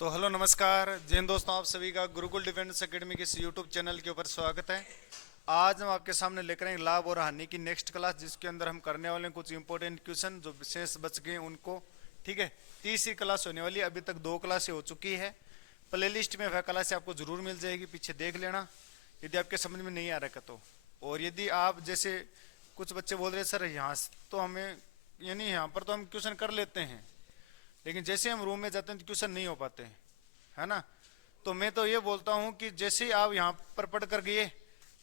तो हेलो नमस्कार जय हिंद दोस्तों, आप सभी का गुरुकुल डिफेंस एकेडमी के इस यूट्यूब चैनल के ऊपर स्वागत है। आज हम आपके सामने लेकर आए लाभ और हानि की नेक्स्ट क्लास, जिसके अंदर हम करने वाले हैं कुछ इंपॉर्टेंट क्वेश्चन जो विशेष बच गए उनको। ठीक है, तीसरी क्लास होने वाली, अभी तक 2 क्लासें हो चुकी है। प्ले लिस्ट में वह क्लास आपको जरूर मिल जाएगी, पीछे देख लेना यदि आपके समझ में नहीं आ रहा तो। और यदि आप जैसे कुछ बच्चे बोल रहे सर यहाँ तो हमें यानी यहाँ पर तो हम क्वेश्चन कर लेते हैं, लेकिन जैसे हम रूम में जाते हैं तो क्वेश्चन नहीं हो पाते हैं, है ना। तो मैं तो ये बोलता हूँ कि जैसे ही आप यहाँ पर पढ़ कर गए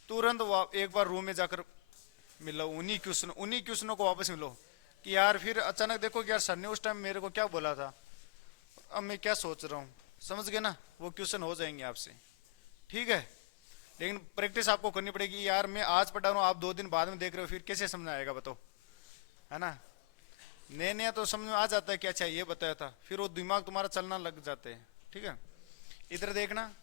तुरंत एक बार रूम में जाकर मिलो, उन्हीं क्वेश्चनों को वापस मिलो कि यार फिर अचानक देखो कि यार सर ने उस टाइम मेरे को क्या बोला था, अब मैं क्या सोच रहा हूँ, समझ गए ना। वो क्वेश्चन हो जाएंगे आपसे, ठीक है। लेकिन प्रैक्टिस आपको करनी पड़ेगी। यार मैं आज पढ़ा रहा हूँ, आप 2 दिन बाद में देख रहे हो, फिर कैसे समझ आएगा बताओ, है ना। नया नया तो समझ में आ जाता है कि अच्छा ये बताया था, फिर वो दिमाग तुम्हारा चलना लग जाते हैं, ठीक है। इधर देखना,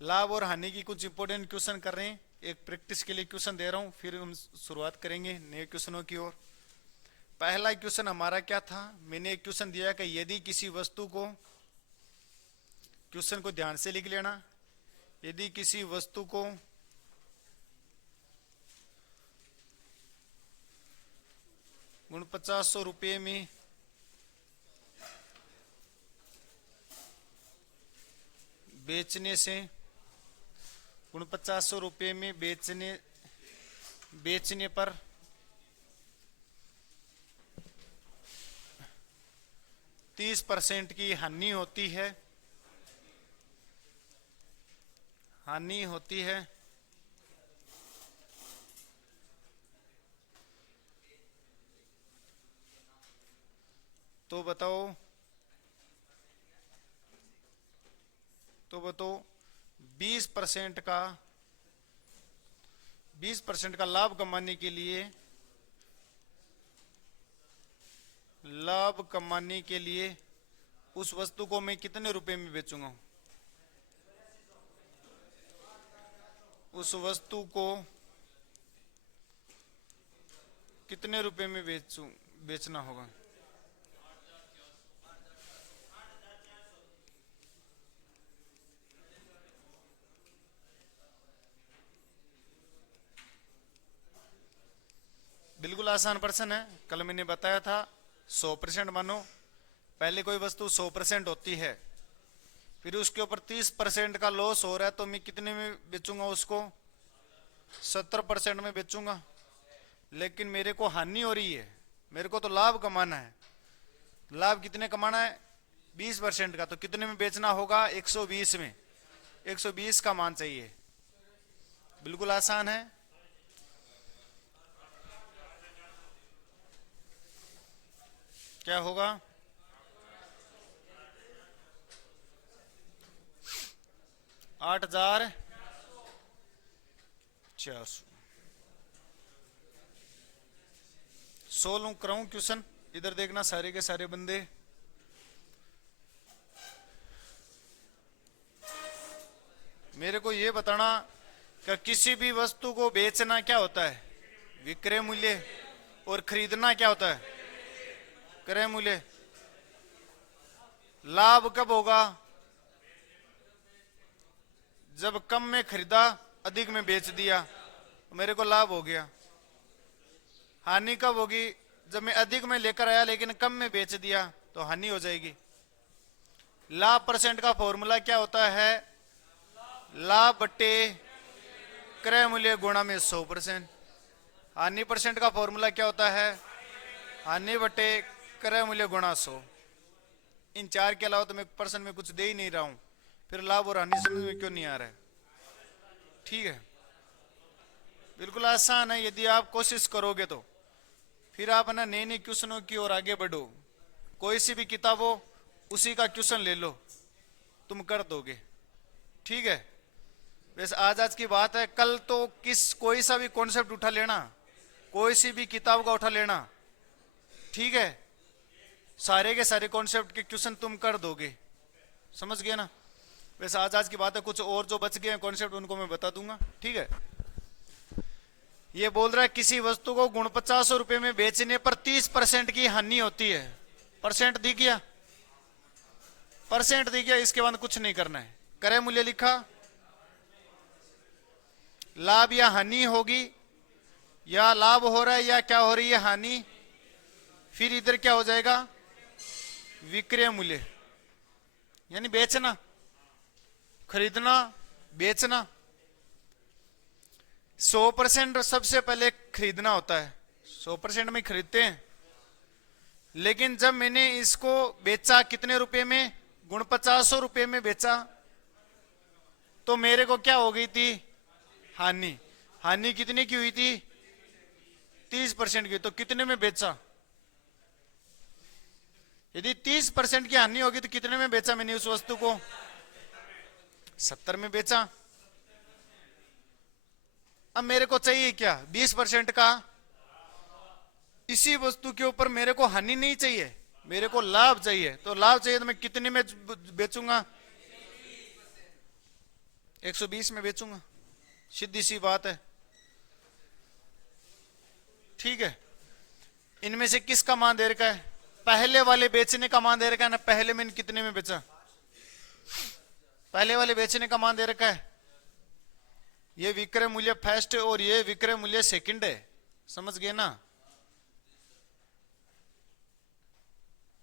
लाभ और हानि की कुछ इंपॉर्टेंट क्वेश्चन कर रहे हैं। एक प्रैक्टिस के लिए क्वेश्चन दे रहा हूँ, फिर हम शुरुआत करेंगे नए क्वेश्चनों की ओर। पहला क्वेश्चन हमारा क्या था, मैंने एक क्वेश्चन दिया कि यदि किसी वस्तु को, क्वेश्चन को ध्यान से लिख लेना, यदि किसी वस्तु को गुण 50 रुपये में बेचने से, गुण 50 रुपये में बेचने पर 30% की हानि होती है, तो बताओ 20% का लाभ कमाने के लिए उस वस्तु को मैं कितने रुपए में बेचूंगा। उस वस्तु को कितने रुपए में बेचना होगा। बिल्कुल आसान प्रश्न है, कल मैंने बताया था 100% मानो। पहले कोई वस्तु 100% होती है, फिर उसके ऊपर 30% का लॉस हो रहा है, तो मैं कितने में बेचूंगा उसको, 70% में बेचूंगा। लेकिन मेरे को हानि हो रही है, मेरे को तो लाभ कमाना है। लाभ कितने कमाना है, 20% का, तो कितने में बेचना होगा, 120 में। 120 का मान चाहिए। बिल्कुल आसान है। क्या होगा, 8,400। सोल्व कराऊं क्वेश्चन, इधर देखना सारे के सारे बंदे। मेरे को ये बताना कि किसी भी वस्तु को बेचना क्या होता है, विक्रय मूल्य, और खरीदना क्या होता है, क्रय मूल्य। लाभ कब होगा, जब कम में खरीदा अधिक में बेच दिया तो मेरे को लाभ हो गया। हानि कब होगी, जब मैं अधिक में लेकर आया लेकिन कम में बेच दिया तो हानि हो जाएगी। लाभ परसेंट का फॉर्मूला क्या होता है, लाभ बट्टे क्रय मूल्य गुणा में 100%। हानि परसेंट का फॉर्मूला क्या होता है, हानि बट्टे क्रय मूल्य गुणा 100। इन 4 के अलावा तो मैं परसेंट में कुछ दे ही नहीं रहा हूं, फिर लाभ और हानि समझ में क्यों नहीं आ रहा है। ठीक है, बिल्कुल आसान है, यदि आप कोशिश करोगे तो। फिर आप ना नए नए क्वेश्चनों की ओर आगे बढ़ो। कोई सी भी किताब हो उसी का क्वेश्चन ले लो, तुम कर दोगे। ठीक है, वैसे आज की बात है, कल तो कोई सा भी कॉन्सेप्ट उठा लेना, कोई सी भी किताब का उठा लेना, ठीक है। सारे के सारे कॉन्सेप्ट के क्वेश्चन तुम कर दोगे, समझ गए ना। वैसे आज की बात है, कुछ और जो बच गए हैं कॉन्सेप्ट उनको मैं बता दूंगा, ठीक है। ये बोल रहा है किसी वस्तु को गुण 50 रुपए में बेचने पर 30% की हानि होती है। परसेंट दी क्या, परसेंट दी गया, इसके बाद कुछ नहीं करना है। क्रय मूल्य लिखा, लाभ या हानि होगी, या लाभ हो रहा है या क्या हो रही है, हानि। फिर इधर क्या हो जाएगा, विक्रय मूल्य, यानी बेचना, खरीदना, बेचना। 100% सबसे पहले खरीदना होता है, 100% में खरीदते हैं। लेकिन जब मैंने इसको बेचा कितने रुपए में, 4900 रुपए में बेचा, तो मेरे को क्या हो गई थी, हानि। हानि कितने की हुई थी, 30% की। तो कितने में बेचा, यदि 30% की हानि होगी तो कितने में बेचा मैंने उस वस्तु को, 70 में बेचा। अब मेरे को चाहिए क्या, 20% का। इसी वस्तु के ऊपर मेरे को हानि नहीं चाहिए, मेरे को लाभ चाहिए। तो लाभ चाहिए तो मैं कितने में बेचूंगा, 120 में बेचूंगा, सीधी सी बात है। ठीक है, इनमें से किसका मान दे रखा है, पहले वाले बेचने का मान दे रखा है ना, पहले मैंने कितने में बेचा, पहले वाले बेचने का मान दे रखा है। ये विक्रय मूल्य फर्स्ट है और ये विक्रय मूल्य सेकंड है, समझ गए ना।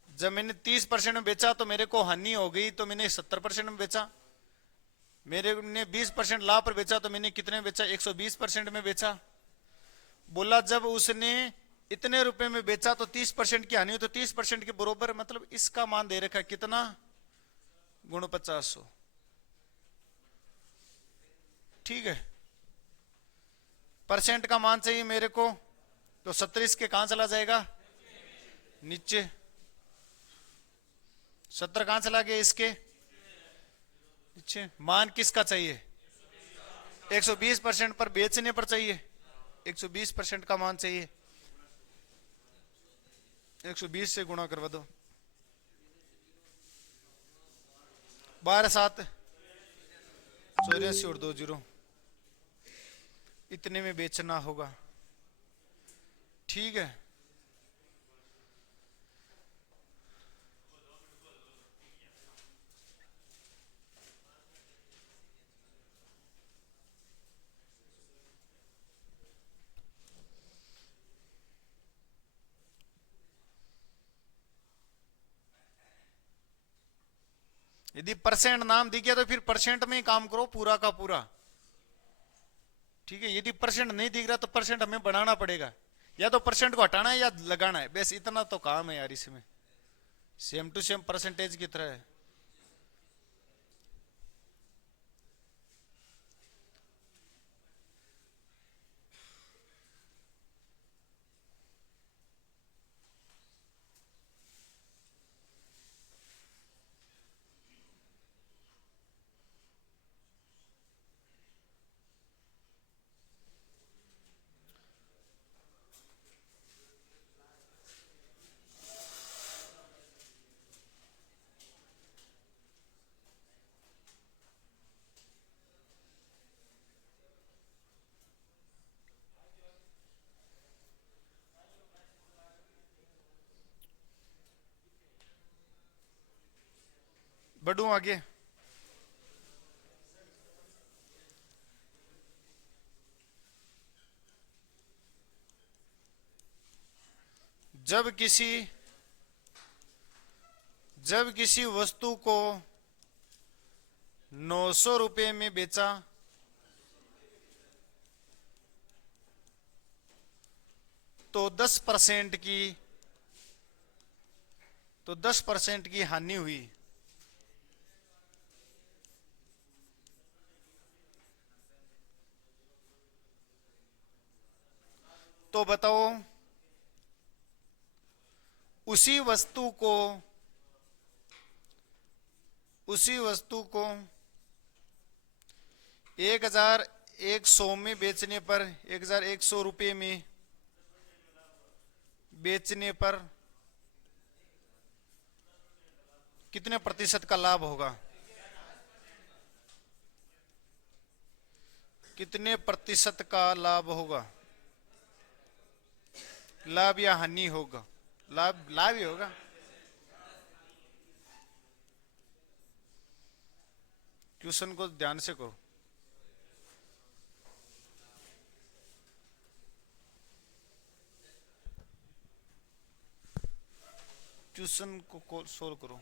जब मैंने 30% में बेचा तो मेरे को हानि हो गई, तो मैंने 70% में बेचा। मेरे ने 20% लाभ पर बेचा तो मैंने कितने में बेचा, 120% में बेचा। बोला जब उसने इतने रुपए में बेचा तो 30% की हानि हो, तो 30% के बराबर, मतलब इसका मान दे रखा है कितना, 4900। ठीक है, परसेंट का मान चाहिए मेरे को, तो 70 इसके कहां चला जाएगा, नीचे। 70 कहां चला गया, इसके नीचे। मान किसका चाहिए, 120% पर बेचने पर चाहिए, 120% का मान चाहिए। 120 से गुणा करवा दो, 12 7 84 और 2 0, इतने में बेचना होगा। ठीक है, यदि परसेंट नाम दी गया तो फिर परसेंट में ही काम करो पूरा का पूरा। ठीक है, यदि परसेंट नहीं दिख रहा तो परसेंट हमें बढ़ाना पड़ेगा, या तो परसेंट को हटाना है या लगाना है, बस इतना तो काम है यार। इसमें सेम टू सेम परसेंटेज की तरह है। बढ़ू आगे, जब किसी वस्तु को 900 रुपए में बेचा तो 10% की हानि हुई। तो बताओ, उसी वस्तु को 1100 में बेचने पर, 1100 रुपये में बेचने पर कितने प्रतिशत का लाभ होगा, कितने प्रतिशत का लाभ होगा, लाभ या हानि होगा, लाभ ही होगा। क्वेश्चन को ध्यान से करो। क्वेश्चन को सोल्व करो।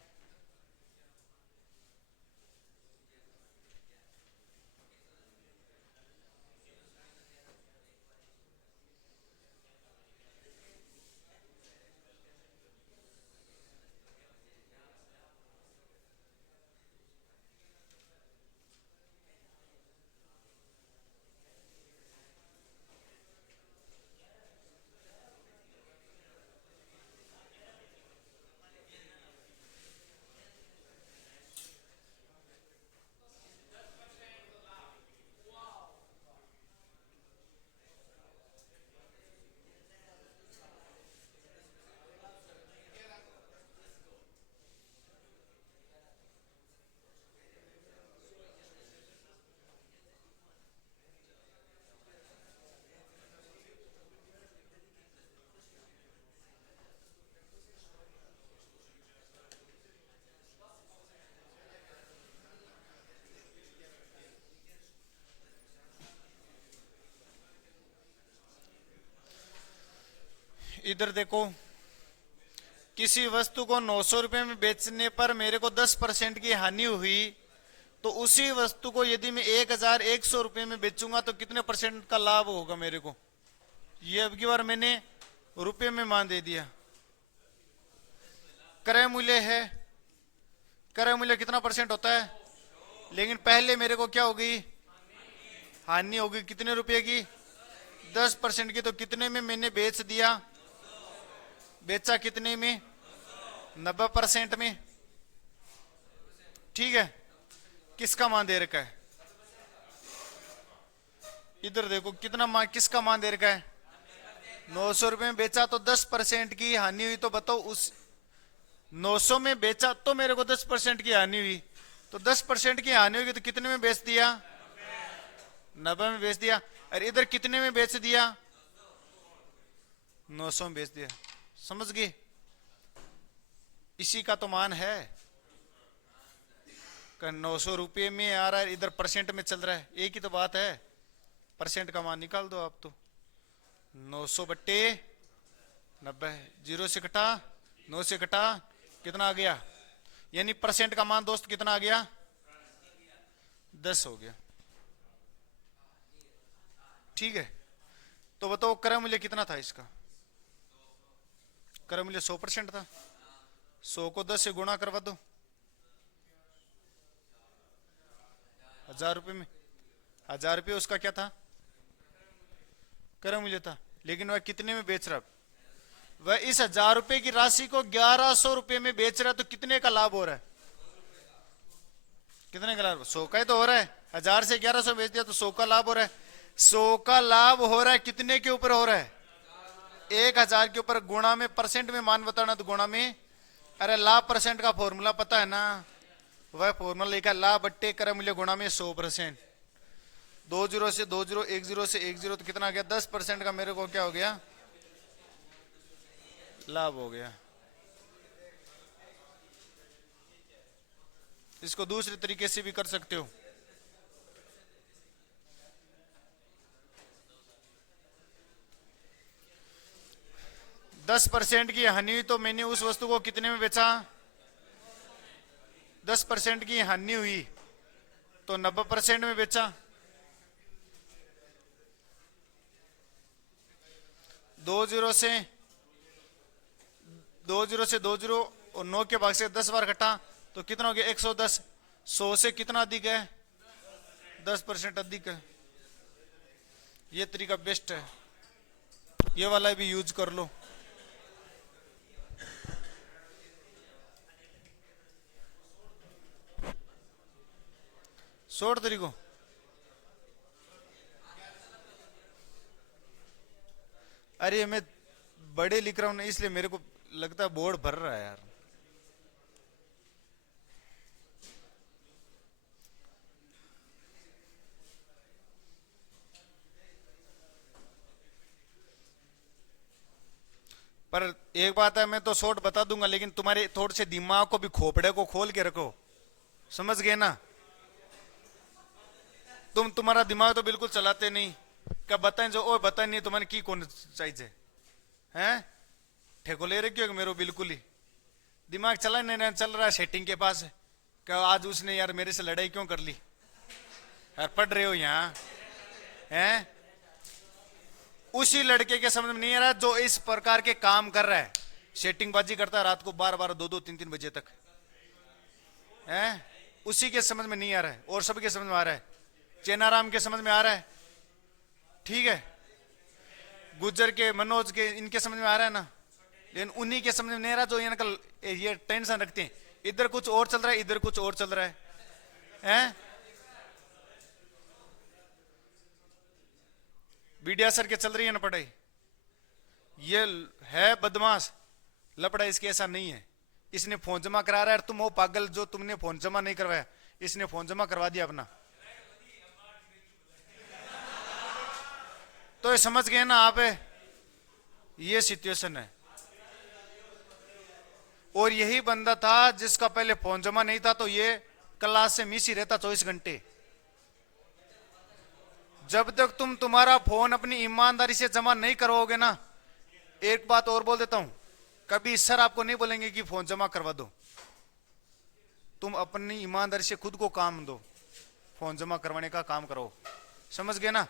इधर देखो, किसी वस्तु को 900 रुपए में बेचने पर मेरे को 10% की हानि हुई, तो उसी वस्तु को यदि मैं 1100 रुपए में बेचूंगा तो कितने परसेंट का लाभ होगा मेरे को। ये अब की बार मैंने रुपए में मान दे दिया। क्रय मूल्य है, क्रय मूल्य कितना परसेंट होता है, लेकिन पहले मेरे को क्या होगी, हानि होगी। कितने रुपए की, 10% की। तो कितने में मैंने बेच दिया, बेचा कितने में, 90% में। ठीक है, किसका मान दे रखा है, इधर देखो कितना मान, किसका मान दे रखा है, 900 रुपए में बेचा तो 10% की हानि हुई। तो बताओ उस 900 में बेचा तो मेरे को 10% की हानि हुई, तो 10% की हानि हुई तो कितने में बेच दिया, 90 में बेच दिया। और इधर कितने में बेच दिया, 900 में बेच दिया। समझ गए, इसी का तो मान है। 900 रुपये में आ रहा है, इधर परसेंट में चल रहा है, एक ही तो बात है। परसेंट का मान निकाल दो आप तो, 900 बट्टे 90, 0 से कटा 9 से कटा कितना आ गया, यानी परसेंट का मान दोस्त कितना आ गया, 10 हो गया। ठीक है, तो बताओ क्रय मूल्य कितना था इसका, क्रय मूल्य 100% था। 100 को 10 से गुणा करवा दो, 1000 रुपये में। 1000 रुपये उसका क्या था, क्रय मूल्य था। लेकिन वह कितने में बेच रहा, वह इस 1000 रुपये की राशि को 1100 रुपये में बेच रहा है, तो कितने का लाभ हो रहा है, कितने का लाभ, 100 का ही तो हो रहा है। 1000 से 1100 बेच दिया तो 100 का लाभ हो रहा है। 100 का लाभ हो रहा है, कितने के ऊपर हो रहा है, 1000 के ऊपर। गुणा में, परसेंट में मान बताना तो गुणा में। अरे लाभ परसेंट का फॉर्मूला पता है ना, वह फॉर्मूला लिखा, लाभ बट्टे क्रय मूल्य गुणा में 100%। 2 0 से 2 0, 1 0 से 1 0, तो कितना आ गया, 10% का मेरे को क्या हो गया, लाभ हो गया। इसको दूसरे तरीके से भी कर सकते हो। दस % की हानि हुई तो मैंने उस वस्तु को कितने में बेचा, 10% की हानि हुई तो 90% में बेचा। 2 0 से 2 0 से 2 0 और 9 के भाग से 10 बार घटा तो कितना हो गया, 110। 100 से कितना अधिक है, 10% अधिक है। ये तरीका बेस्ट है, ये वाला भी यूज कर लो। शॉर्ट तरीको, अरे मैं बड़े लिख रहा हूं ना, इसलिए मेरे को लगता है बोर्ड भर रहा है यार। पर एक बात है, मैं तो शॉर्ट बता दूंगा, लेकिन तुम्हारे थोड़े से दिमाग को भी, खोपड़े को खोल के रखो। समझ गए ना, तुम्हारा दिमाग तो बिल्कुल चलाते नहीं। क्या बताएं जो, ओ बताएं नहीं तुम्हारे की कौन चाहिए हैं? ठेको ले रखे हो मेरे बिल्कुल ही दिमाग चला नहीं चल रहा है सेटिंग के पास। क्या आज उसने यार मेरे से लड़ाई क्यों कर ली? यार पढ़ रहे हो यहाँ हैं? उसी लड़के के समझ में नहीं आ रहा जो इस प्रकार के काम कर रहा है, सेटिंग बाजी करता है रात को 12-12, 2-2, 3-3 बजे तक हैं? उसी के समझ में नहीं आ रहा है और सबके समझ में आ रहा है। चेनाराम के समझ में आ रहा है, ठीक है, गुज्जर के, मनोज के, इनके समझ में आ रहा है ना। लेकिन उन्हीं के समझ में नहीं आ रहा जो इनका ये टेंशन रखते हैं। इधर कुछ और चल रहा है, इधर कुछ और चल रहा है हैं? बीडिया सर के चल रही है ना पढ़ाई। ये है बदमाश लपड़ा, इसके ऐसा नहीं है। इसने फोन जमा करा रहा है, तुम वो पागल जो तुमने फोन जमा नहीं करवाया, इसने फोन जमा करवा दिया अपना। तो ये समझ गए ना आप, ये सिचुएशन है। और यही बंदा था जिसका पहले फोन जमा नहीं था, तो ये क्लास से मिस ही रहता 24 घंटे। जब तक तुम तुम्हारा फोन अपनी ईमानदारी से जमा नहीं करवाओगे ना, एक बात और बोल देता हूं, कभी सर आपको नहीं बोलेंगे कि फोन जमा करवा दो। तुम अपनी ईमानदारी से खुद को काम दो, फोन जमा करवाने का काम करो। समझ गए ना?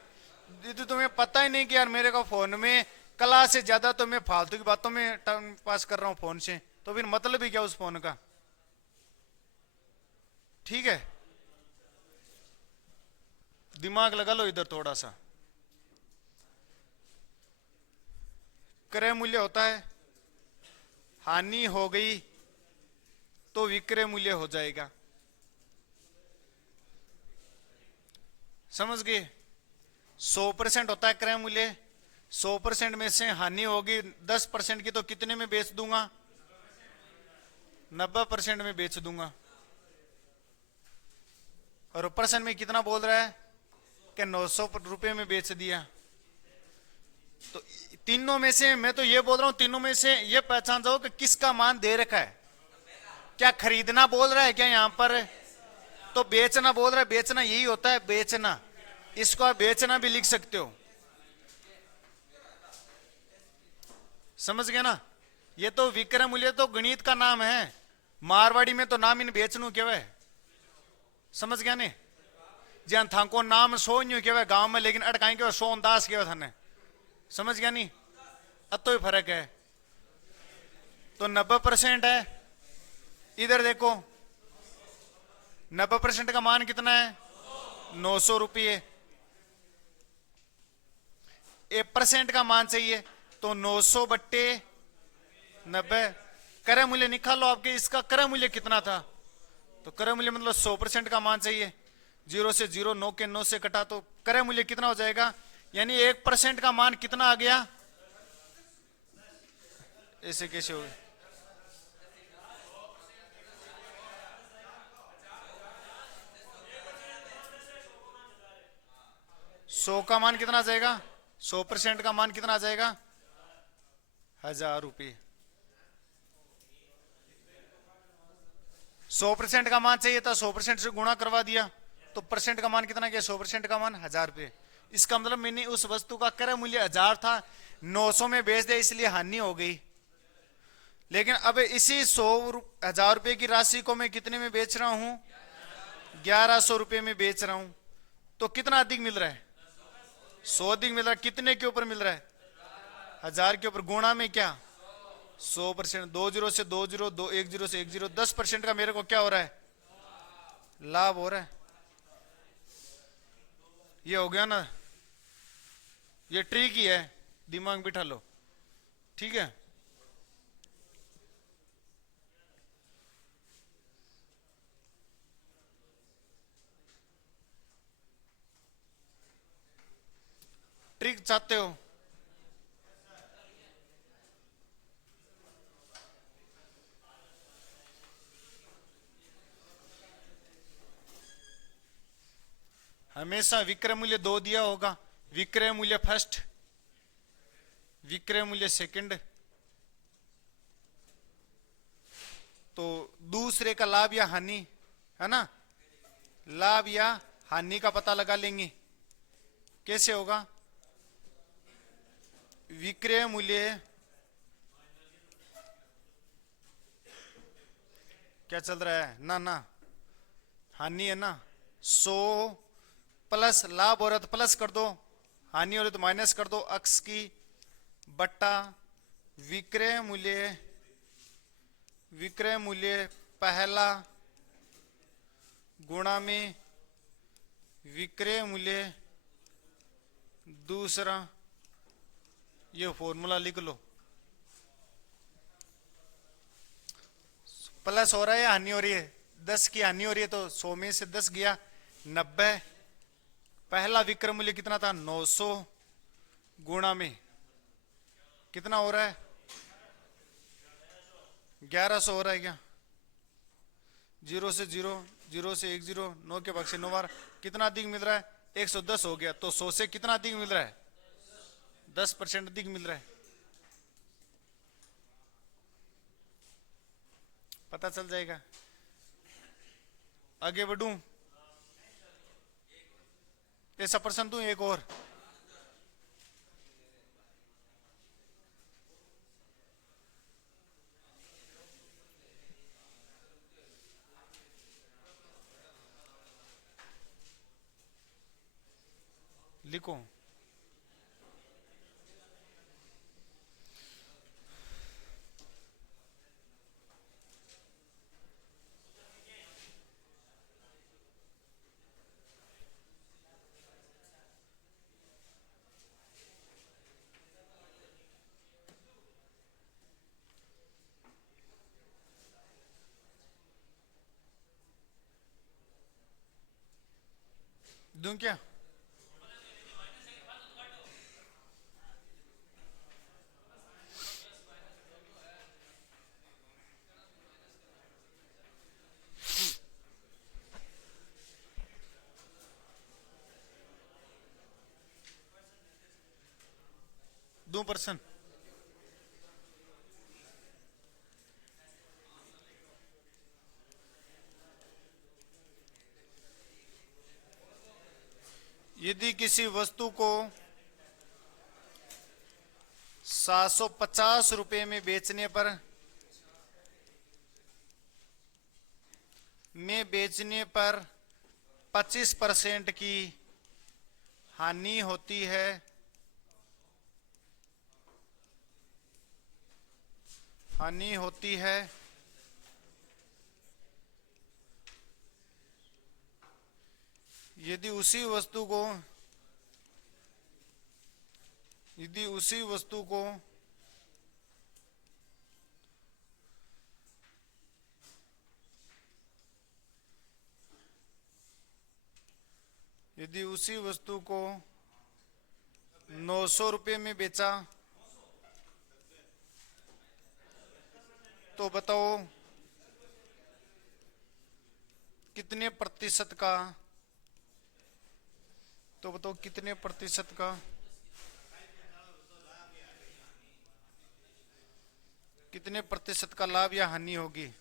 यदि तुम्हें पता ही नहीं कि यार मेरे को फोन में क्लास से ज्यादा तो मैं फालतू की बातों में टाइम पास कर रहा हूं फोन से, तो फिर मतलब ही क्या उस फोन का? ठीक है, दिमाग लगा लो इधर थोड़ा सा। क्रय मूल्य होता है, हानि हो गई तो विक्रय मूल्य हो जाएगा। समझ गए? 100% होता है क्रय मूल्य। 100% में से हानि होगी 10% की, तो कितने में बेच दूंगा? 90% में बेच दूंगा। और परसेंट में कितना बोल रहा है कि 900 रुपए में बेच दिया। तो तीनों में से मैं तो ये बोल रहा हूं, तीनों में से ये पहचान जाओ कि किसका मान दे रखा है। क्या खरीदना बोल रहा है क्या यहां पर? तो बेचना बोल रहा है। बेचना यही होता है, बेचना। इसको आप बेचना भी लिख सकते हो। समझ गए ना? ये तो विक्रय मूल्य तो गणित का नाम है, मारवाड़ी में तो नाम इन बेचनू केवे। समझ गया नहीं? जहां था को नाम सोन्यू केवे गांव में, लेकिन अटकाई के सोनदास केवे थाने। समझ गया नहीं? अतो ही फर्क है। तो 90% है। इधर देखो 90% का मान कितना है? 900 रुपये। 1% का मान चाहिए तो 900 बट्टे 90। क्रय मूल्य निकालो आपके, इसका क्रय मूल्य कितना था? तो क्रय मूल्य मतलब 100% का मान चाहिए। 0 से 0, 9 के 9 से कटा तो क्रय मूल्य कितना हो जाएगा? यानी 1% का मान कितना आ गया? ऐसे कैसे हो गया? 100 का मान कितना आ जाएगा? 100% का मान कितना आ जाएगा? 1000 रुपये। 100% का मान चाहिए था, 100% से गुणा करवा दिया, तो परसेंट का मान कितना गया? 100% का मान 1000 रुपये। इसका मतलब मैंने उस वस्तु का क्रय मूल्य 1000 था, 900 में बेच दिया, इसलिए हानि हो गई। लेकिन अब इसी 1000 रुपये की राशि को मैं कितने में बेच रहा हूं? 1100 रुपये में बेच रहा हूं। तो कितना अधिक मिल रहा है? 100 अधिक मिल रहा है। कितने के ऊपर मिल रहा है? 1000 के ऊपर। गुणा में क्या? 100%। 20 से 20, 10 से 10, 10% का मेरे को क्या हो रहा है? लाभ हो रहा है। ये हो गया ना? ये ट्रिक ही है, दिमाग बिठा लो। ठीक है? ट्रिक चाहते हो? हमेशा विक्रय मूल्य 2 दिया होगा। विक्रय मूल्य फर्स्ट, विक्रय मूल्य सेकंड, तो दूसरे का लाभ या हानि है ना? लाभ या हानि का पता लगा लेंगे। कैसे होगा? विक्रय मूल्य क्या चल रहा है ना ना, हानि है ना, 100 प्लस लाभ हो रहा तो प्लस कर दो, हानि हो रही तो माइनस कर दो, अक्स की बट्टा विक्रय मूल्य, विक्रय मूल्य पहला गुणा में विक्रय मूल्य दूसरा। ये फॉर्मूला लिख लो। प्लस हो रहा है या हानि हो रही है? 10 की हानि हो रही है तो 100 में से 10 गया 90। पहला विक्रय मूल्य कितना था? 900 गुणा में कितना हो रहा है? 1100 हो रहा है क्या? 0 से 0, 0 से 1 0, 9 के भाग से 9 बार कितना अधिक मिल रहा है? 110 हो गया। तो 100 से कितना अधिक मिल रहा है? 10% अधिक मिल रहा है। पता चल जाएगा। आगे बढ़ूं? ऐसा प्रश्न दूं एक और? लिखो। दूं क्या? दूं प्रश्न? यदि किसी वस्तु को 750 रुपए में बेचने पर 25% की हानि होती है, हानि होती है, यदि उसी वस्तु को यदि उसी वस्तु को यदि उसी वस्तु को 900 रुपए में बेचा तो बताओ कितने प्रतिशत का, तो बताओ कितने प्रतिशत का, कितने प्रतिशत का लाभ या हानि होगी?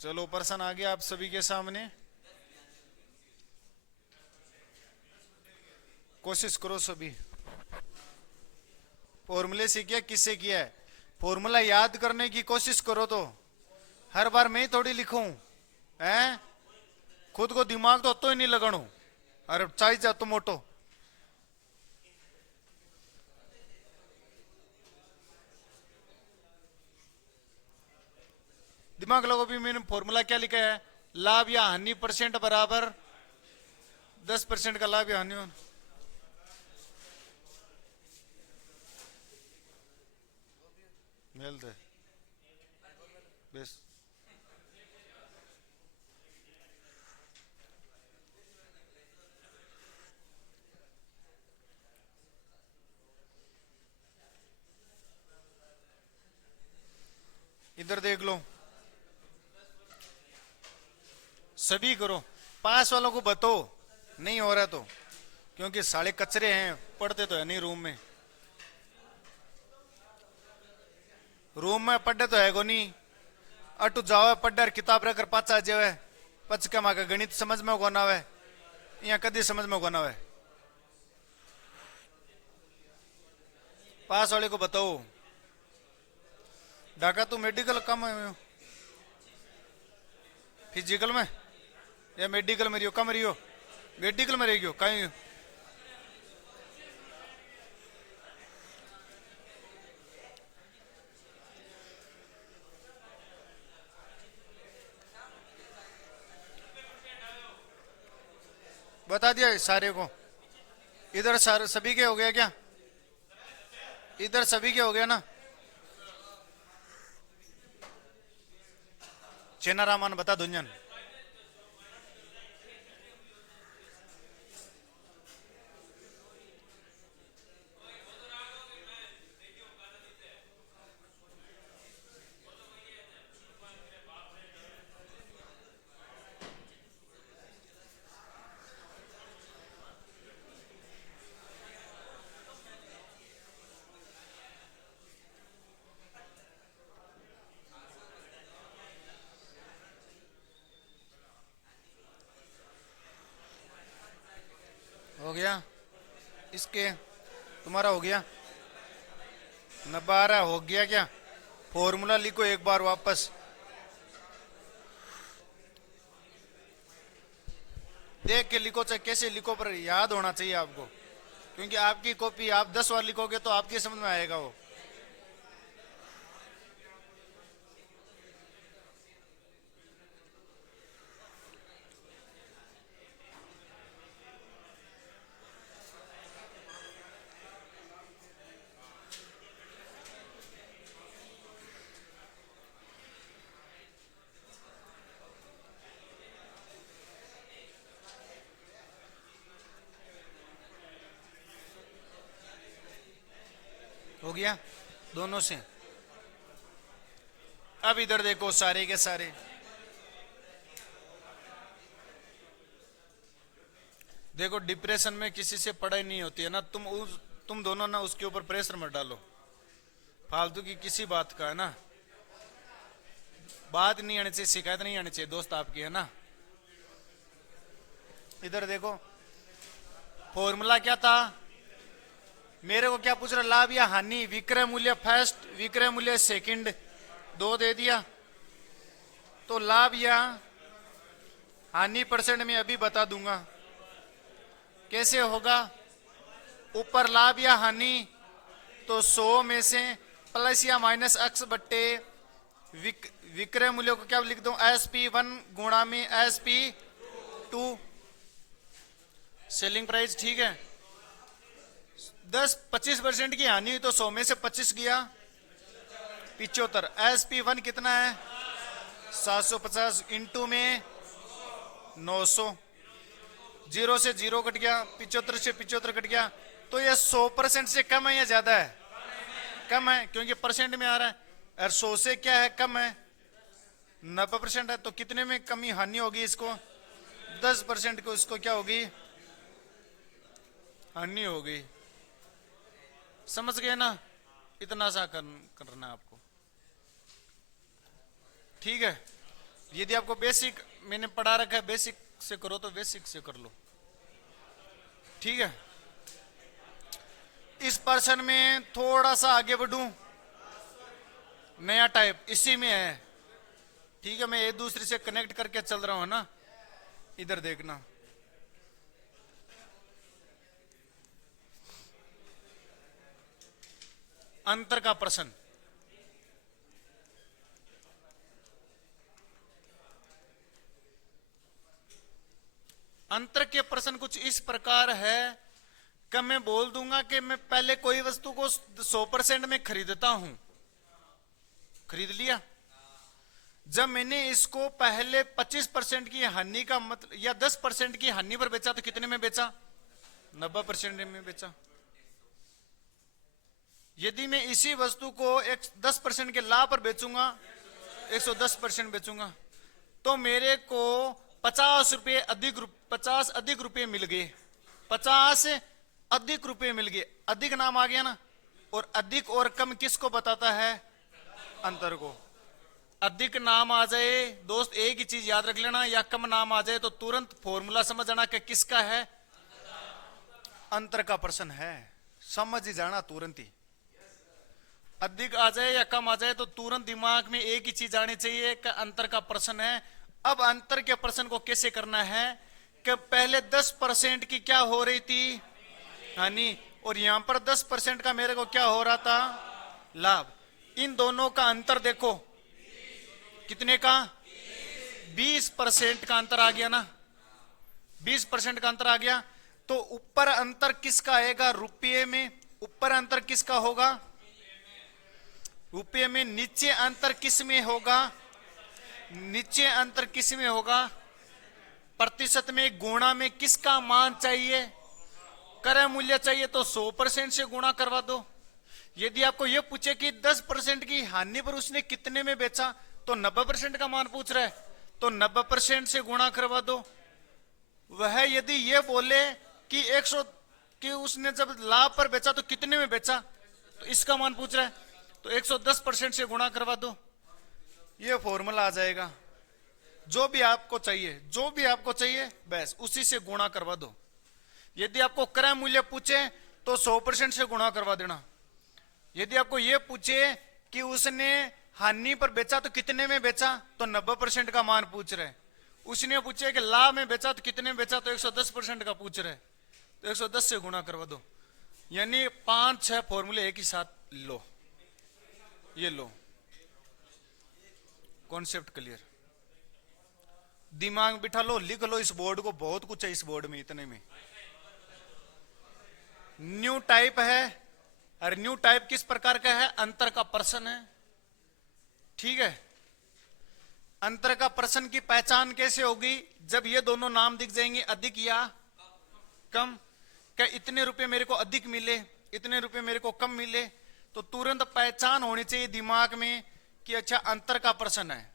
चलो प्रश्न आ गया आप सभी के सामने, कोशिश करो सभी। फॉर्मूले से किया, किससे किया है? फॉर्मूला याद करने की कोशिश करो। तो हर बार मैं ही थोड़ी लिखूं हैं? खुद को दिमाग तो ही नहीं लगाणू। अरे चाहिए जा तो मोटो। दिमाग लगो भी। मैंने फॉर्मूला क्या लिखा है? लाभ या हानि परसेंट बराबर 10% का लाभ या हानि। मिलते बेस। इधर देख लो, सभी करो। पास वालों को बताओ नहीं हो रहा तो, क्योंकि साले कचरे हैं, पढ़ते तो है नहीं रूम में। रूम में पढ़े तो है को नहीं, अटू जाओ पढ़े किताब रखकर पाचा जावे, पच के माँ का गणित समझ में कोना आवे, यहाँ कदी समझ में कोना आवे। पास वाले को बताओ, डाका तू मेडिकल कम है फिजिकल में या मेडिकल में रियो, कम रियो मेडिकल में रहियो कहीं। बता दिया सारे को। इधर सारे सभी के हो गया क्या? इधर सभी के हो गया ना? चेना रामान बता दुंजन। हो गया इसके, तुम्हारा हो गया 12 हो गया क्या? फॉर्मूला लिखो एक बार वापस, देख के लिखो, चाहे कैसे लिखो पर याद होना चाहिए आपको, क्योंकि आपकी कॉपी आप 10 बार लिखोगे तो आपकी समझ में आएगा वो। हो गया दोनों से। अब इधर देखो सारे के सारे, देखो डिप्रेशन में किसी से पढ़ाई नहीं होती है ना, तुम दोनों ना उसके ऊपर प्रेशर मत डालो फालतू की किसी बात का, है ना? बात नहीं आनी चाहिए, शिकायत नहीं आनी चाहिए, दोस्त आपकी है ना। इधर देखो फॉर्मूला क्या था, मेरे को क्या पूछ रहा, लाभ या हानि, विक्रय मूल्य फर्स्ट, विक्रय मूल्य सेकंड, 2 दे दिया। तो लाभ या हानि परसेंट में अभी बता दूंगा कैसे होगा। ऊपर लाभ या हानि तो 100 में से प्लस या माइनस x बट्टे विक्रय मूल्य को क्या लिख दूं, SP1 गुणा में SP2 सेलिंग प्राइस, ठीक है। 25% की हानि हुई तो 100 में से 25 गया 75। SP1 कितना है 750 इंटू में 900, 0 से 0 कट गया, 75 से 75 कट गया, तो यह 100% से कम है या ज्यादा है? कम है, क्योंकि परसेंट में आ रहा है। और 100 से क्या है कम है 90% है, तो कितने में कमी हानि होगी इसको? 10% को इसको क्या होगी हानि होगी। समझ गए ना? इतना सा करना है आपको, ठीक है। यदि आपको बेसिक मैंने पढ़ा रखा है, बेसिक से करो तो बेसिक से कर लो, ठीक है। इस पर्सन में थोड़ा सा आगे बढ़ूं, नया टाइप इसी में है, ठीक है। मैं एक दूसरे से कनेक्ट करके चल रहा हूं ना, इधर देखना। अंतर का प्रश्न, अंतर के प्रश्न कुछ इस प्रकार है कि मैं बोल दूंगा कि मैं पहले कोई वस्तु को 100% में खरीदता हूं, खरीद लिया। जब मैंने इसको पहले 25% की हानि का मतलब या 10% की हानि पर बेचा तो कितने में बेचा? 90% में बेचा। यदि मैं इसी वस्तु को 10% के लाभ पर बेचूंगा, 110% बेचूंगा, तो मेरे को 50 अधिक रुपए मिल गए, 50 अधिक रुपए मिल गए। अधिक नाम आ गया ना, और अधिक और कम किसको बताता है? अंतर को। अधिक नाम आ जाए दोस्त, एक ही चीज याद रख लेना, या कम नाम आ जाए तो तुरंत फॉर्मूला समझ जाना कि किसका है, अंतर का प्रश्न है, समझ ही जाना तुरंत ही। अधिक आ जाए या कम आ जाए तो तुरंत दिमाग में एक ही चीज आनी चाहिए कि अंतर का प्रश्न है। अब अंतर के प्रश्न को कैसे करना है कि पहले 10% की क्या हो रही थी, हानि, और यहां पर 10% का मेरे को क्या हो रहा था, लाभ। इन दोनों का अंतर देखो कितने का, 20% का अंतर आ गया ना, 20% का अंतर आ गया। तो ऊपर अंतर किसका आएगा, रुपये में। ऊपर अंतर किसका होगा, रुपये में। नीचे अंतर किस में होगा, नीचे अंतर किस में होगा, प्रतिशत में। गुणा में किसका मान चाहिए, क्रय मूल्य चाहिए, तो 100% से गुणा करवा दो। यदि आपको यह पूछे कि 10% की हानि पर उसने कितने में बेचा, तो 90% का मान पूछ रहा है, तो 90% से गुणा करवा दो। वह यदि ये बोले कि 100 कि उसने जब लाभ पर बेचा तो कितने में बेचा, तो इसका मान पूछ रहा है, तो 110% से गुणा करवा दो। ये फॉर्मूला आ जाएगा। जो भी आपको चाहिए, जो भी आपको चाहिए बस उसी से गुणा करवा दो। यदि आपको क्रय मूल्य पूछे तो 100% से गुणा करवा देना। यदि आपको यह पूछे कि उसने हानि पर बेचा तो कितने में बेचा, तो 90% का मान पूछ रहे। उसने पूछे कि लाभ में बेचा तो कितने में बेचा, तो 110% का पूछ रहे, तो 110 से गुणा करवा दो। यानी 5-6 फॉर्मूले एक ही साथ लो, ये लो। कॉन्सेप्ट क्लियर, दिमाग बिठा लो, लिख लो इस बोर्ड को, बहुत कुछ है इस बोर्ड में, इतने में। न्यू टाइप है, और न्यू टाइप किस प्रकार का है, अंतर का प्रश्न है, ठीक है। अंतर का प्रश्न की पहचान कैसे होगी, जब ये दोनों नाम दिख जाएंगे, अधिक या कम। क्या इतने रुपए मेरे को अधिक मिले, इतने रुपए मेरे को कम मिले, तो तुरंत पहचान होनी चाहिए दिमाग में कि अच्छा अंतर का प्रश्न है।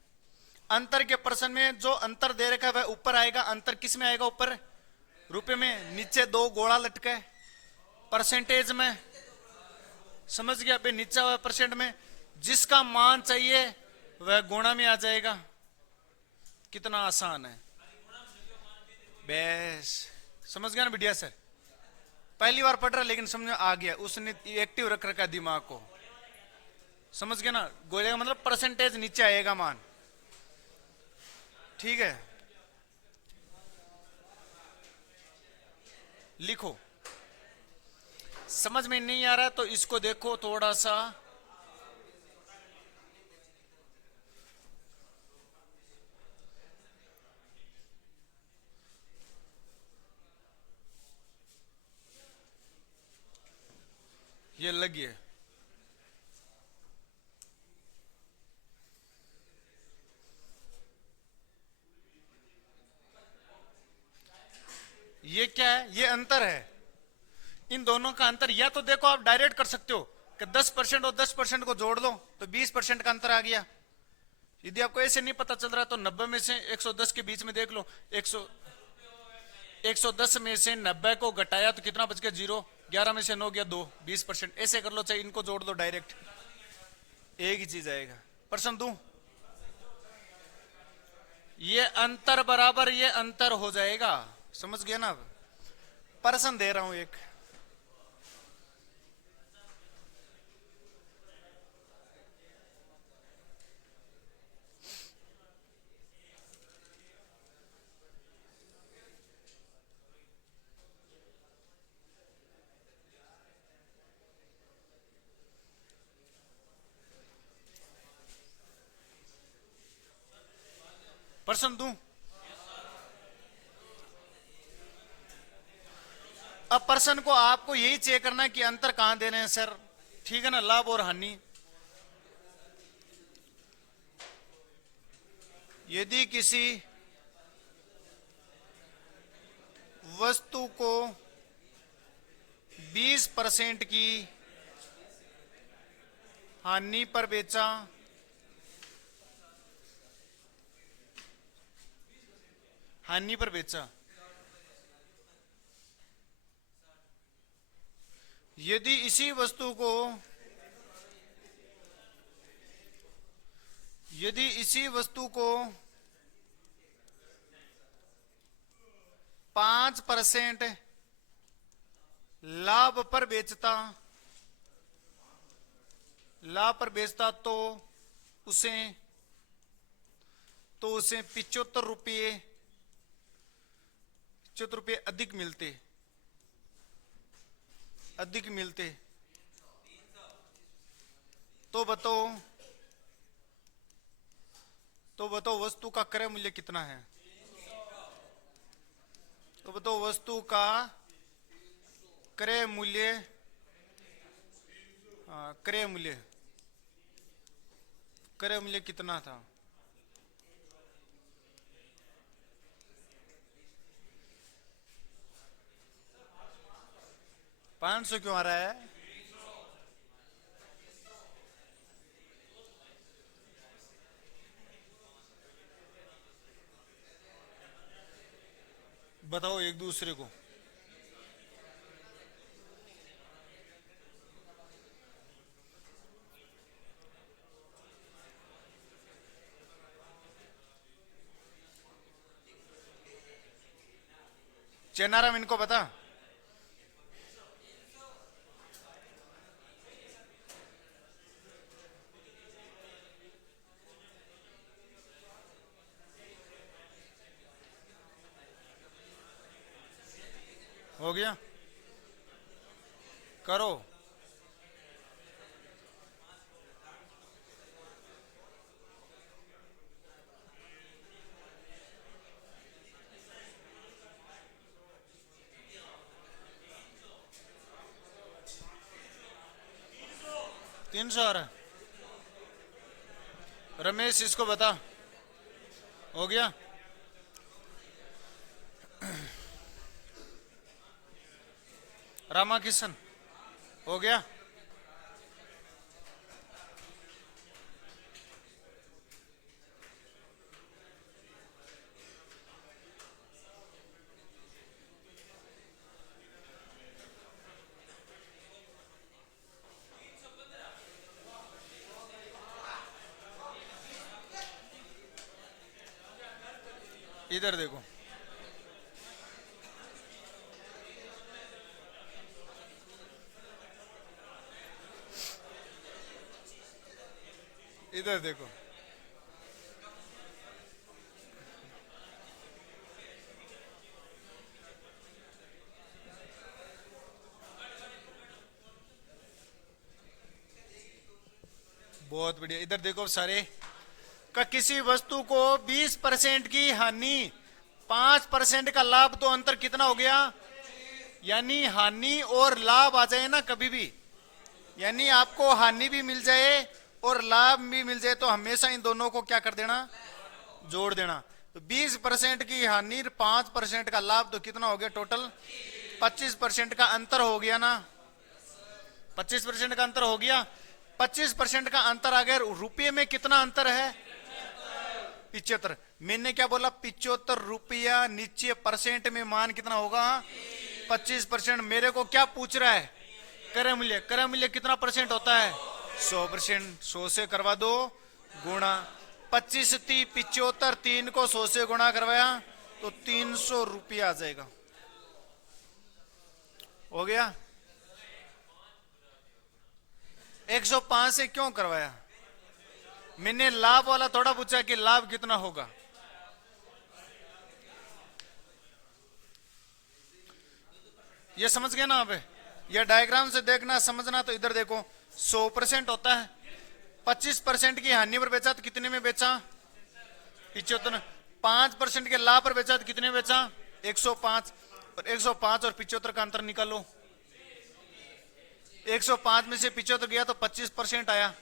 अंतर के प्रश्न में जो अंतर दे रखा है वह ऊपर आएगा। अंतर किस में आएगा, ऊपर रुपए में, नीचे 2 गोला लटके परसेंटेज में, समझ गया। पे नीचे हुआ परसेंट में, जिसका मान चाहिए वह गुणा में आ जाएगा। कितना आसान है, बेस समझ गया ना बिटिया सर। पहली बार पढ़ रहा लेकिन समझ में आ गया, उसने एक्टिव रख रखा दिमाग को, समझ गया ना। गोले का मतलब परसेंटेज नीचे आएगा मान, ठीक है। लिखो, समझ में नहीं आ रहा तो इसको देखो थोड़ा सा। ये लगी है, ये क्या है, ये अंतर है। इन दोनों का अंतर या तो देखो आप डायरेक्ट कर सकते हो कि 10% और 10% को जोड़ दो तो 20% का अंतर आ गया। यदि आपको ऐसे नहीं पता चल रहा तो 90 में से 110 के बीच में देख लो। 110 में से 90 को घटाया तो कितना बच गया, 0। 11 में से 9 गया 2, 20%। ऐसे कर लो, चाहे इनको जोड़ दो डायरेक्ट, एक ही चीज आएगा। प्रश्न दूं, ये अंतर बराबर ये अंतर हो जाएगा, समझ गया ना। अब प्रश्न दे रहा हूं एक, प्रश्न दूं। अब प्रश्न को आपको यही चेक करना है कि अंतर कहां दे रहे हैं सर, ठीक है ना, लाभ और हानि। यदि किसी वस्तु को 20% की हानि पर बेचा, हानि पर बेचा, यदि इसी वस्तु को यदि इसी वस्तु को 5% लाभ पर बेचता तो उसे 75 रुपये अधिक मिलते तो बताओ वस्तु का क्रय मूल्य कितना है? तो बताओ वस्तु का क्रय मूल्य कितना था? $500 क्यों आ रहा है? बताओ एक दूसरे को। चेनाराम इनको बता। हो गया? करो। $300 आ रहा है। रमेश इसको बता। हो गया? रामाकिशन हो गया? इधर देखो। इधर देखो। बहुत बढ़िया। इधर देखो सारे का किसी वस्तु को 20% की हानि 5% का लाभ तो अंतर कितना हो गया? यानी हानि और लाभ आ जाए ना कभी भी, यानी आपको हानि भी मिल जाए और लाभ भी मिल जाए तो हमेशा इन दोनों को क्या कर देना? जोड़ देना। तो 20% की हानि 5% का लाभ तो कितना हो गया टोटल? 25% का अंतर हो गया ना? 25% का अंतर हो गया। 25% का अंतर आ गया। रुपये में कितना अंतर है? 75। मैंने क्या बोला? 75 रुपया। नीचे परसेंट में मान कितना होगा? 25%। मेरे को क्या पूछ रहा है? क्रय मूल्य। क्रय मूल्य कितना परसेंट होता है? 100%। 100 से करवा दो गुणा। 25 30 75। 3 को 100 से गुणा करवाया तो 300 रुपया आ जाएगा। हो गया? 105 से क्यों करवाया? मैंने लाभ वाला थोड़ा पूछा कि लाभ कितना होगा। ये समझ गए ना आप? ये डायग्राम से देखना समझना। तो इधर देखो 100% होता है। 25% की हानि पर बेचा तो कितने में बेचा? 75। 5% के लाभ पर बेचा तो कितने में बेचा? 105। और 105 और 75 का अंतर निकालो। 105 में से 75 गया तो 25% आया।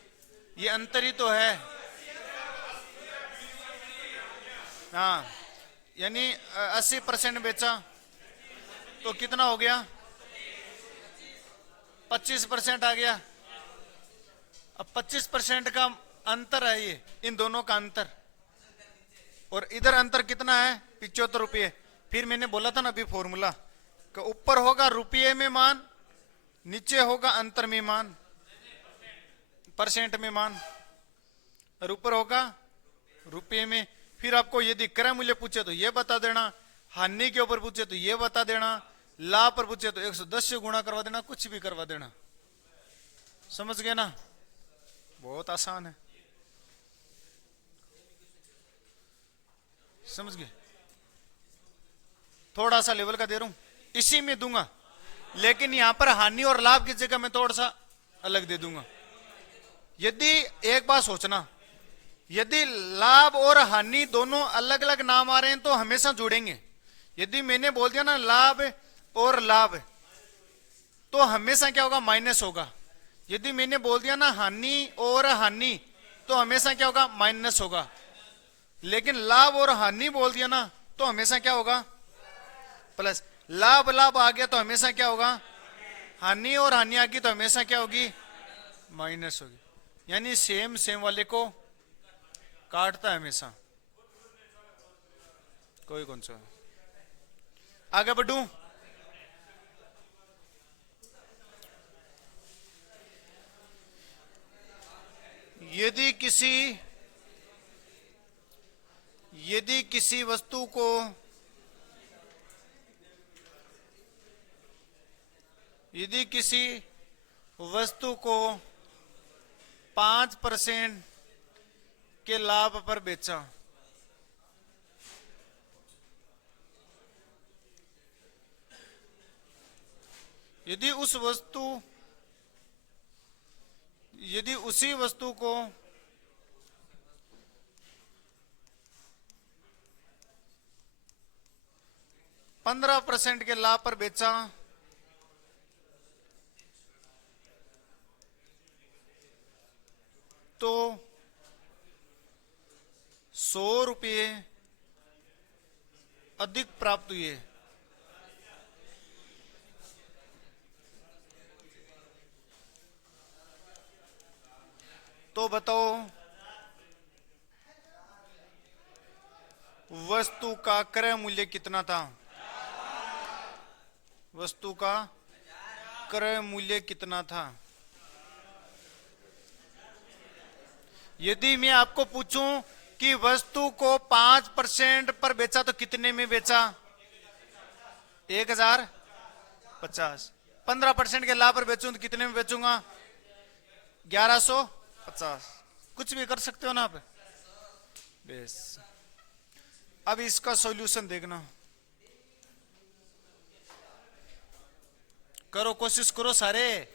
ये अंतर ही तो है। हाँ, यानी 80% बेचा तो कितना हो गया? 25% आ गया। अब 25% का अंतर है ये, इन दोनों का अंतर। और इधर अंतर कितना है? 75 रुपये। फिर मैंने बोला था ना अभी फॉर्मूला कि ऊपर होगा रुपये में मान, नीचे होगा अंतर में मान, परसेंट में मान, और ऊपर होगा रुपये में। फिर आपको यदि क्रय मूल्य पूछे तो ये बता देना, हानि के ऊपर पूछे तो ये बता देना, लाभ पर पूछे तो 110 से गुणा करवा देना, कुछ भी करवा देना। समझ गए ना? बहुत आसान है। समझ गए? थोड़ा सा लेवल का दे रहा हूं, इसी में दूंगा, लेकिन यहां पर हानि और लाभ की जगह मैं थोड़ा सा अलग दे दूंगा। यदि एक बात सोचना, यदि लाभ और हानि दोनों अलग अलग नाम आ रहे हैं तो हमेशा जुड़ेंगे। यदि मैंने बोल दिया ना लाभ और लाभ, तो हमेशा क्या होगा? माइनस होगा। यदि मैंने बोल दिया ना हानि और हानि, तो हमेशा क्या होगा? माइनस होगा। लेकिन लाभ और हानि बोल दिया ना तो हमेशा क्या होगा? प्लस। लाभ लाभ आ गया तो हमेशा क्या होगा? हानि और हानि आ गई तो हमेशा क्या होगी? माइनस होगी। यानी सेम सेम वाले को काटता है हमेशा। कोई कौन सा? आगे बढ़ूं? यदि किसी वस्तु को यदि किसी वस्तु को 5% के लाभ पर बेचा, यदि उसी वस्तु को 15% के लाभ पर बेचा तो 100 रुपये अधिक प्राप्त हुए। तो बताओ वस्तु का क्रय मूल्य कितना था? वस्तु का क्रय मूल्य कितना था? यदि मैं आपको पूछूं कि वस्तु को 5% पर बेचा तो कितने में बेचा? 1050। 15% के लाभ पर बेचूं तो कितने में बेचूंगा? 1150। कुछ भी कर सकते हो ना आप। बेस। अब इसका सॉल्यूशन देखना, करो, कोशिश करो सारे।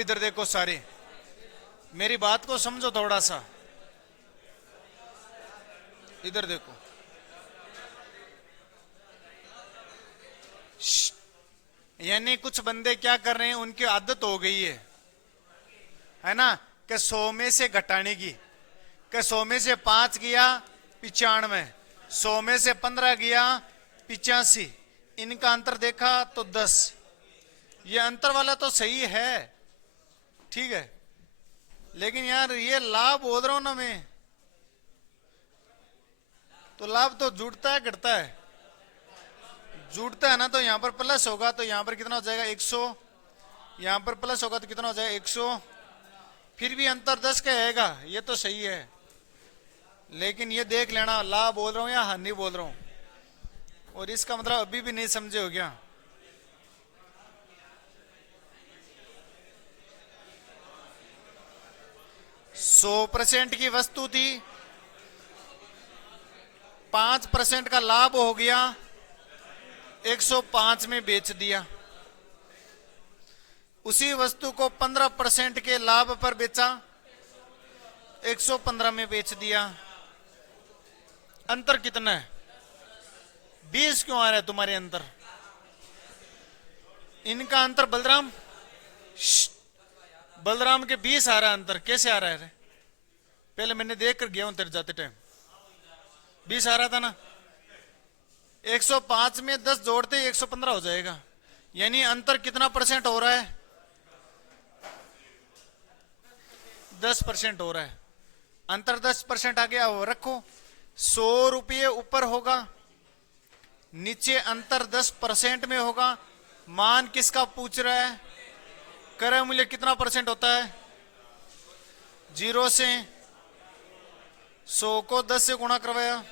इधर देखो सारे, मेरी बात को समझो थोड़ा सा, इधर देखो। यानी कुछ बंदे क्या कर रहे हैं, उनकी आदत हो गई है ना, कि 100 में से घटाने की, कि 100 में से 5 गया 95, 100 में से 15 गया 85, इनका अंतर देखा तो 10। ये अंतर वाला तो सही है, ठीक है, लेकिन यार ये लाभ बोल रहा हूं ना मैं, तो लाभ तो जुड़ता है घटता है, जुड़ता है ना, तो यहां पर प्लस होगा तो यहां पर कितना हो जाएगा 100, यहां पर प्लस होगा तो कितना हो जाएगा 100, फिर भी अंतर 10 का आएगा, ये तो सही है। लेकिन ये देख लेना, लाभ बोल रहा हूं या हानि बोल रहा हूं, और इसका मतलब अभी भी नहीं समझे हो गया। %100 की वस्तु थी, 5% का लाभ हो गया, 105 में बेच दिया। उसी वस्तु को 15% के लाभ पर बेचा, 115 में बेच दिया। अंतर कितना है? 20 क्यों आ रहा है तुम्हारे अंतर? इनका अंतर बलराम, बलराम के 20 आ रहा है अंतर, कैसे आ रहा है? पहले मैंने देख कर गया हूं तेरे जाते टाइम 20 आ रहा था ना। 105 में 10 जोड़ते 115 हो जाएगा, यानी अंतर कितना % हो रहा है? 10% हो रहा है। अंतर 10% आ गया, वो रखो। 100 रुपये ऊपर होगा, नीचे अंतर 10% में होगा। मान किसका पूछ रहा है? क्रय मूल्य कितना % होता है? 0 से 100 को 10 से गुणा करवाया,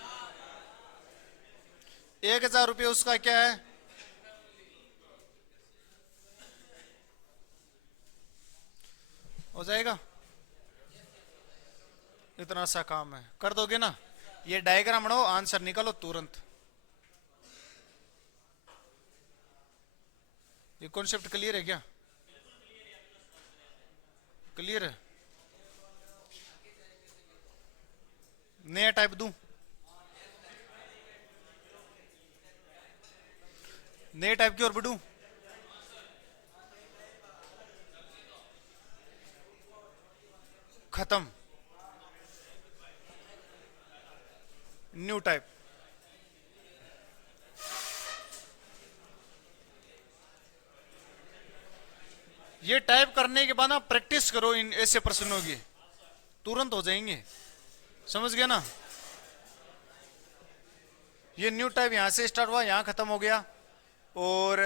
1000 रुपये उसका क्या है? हो जाएगा, इतना सा काम है, कर दोगे ना? ये डायग्राम बनाओ, आंसर निकालो तुरंत। ये कॉन्सेप्ट क्लियर है क्या? क्लियर है? नया टाइप दूं? नए टाइप की ओर बढ़ूं? खत्म, न्यू टाइप। ये टाइप करने के बाद ना प्रैक्टिस करो इन ऐसे प्रश्नों की, तुरंत हो जाएंगे। समझ गया ना? ये न्यू टाइप यहां से स्टार्ट हुआ, यहां खत्म हो गया, और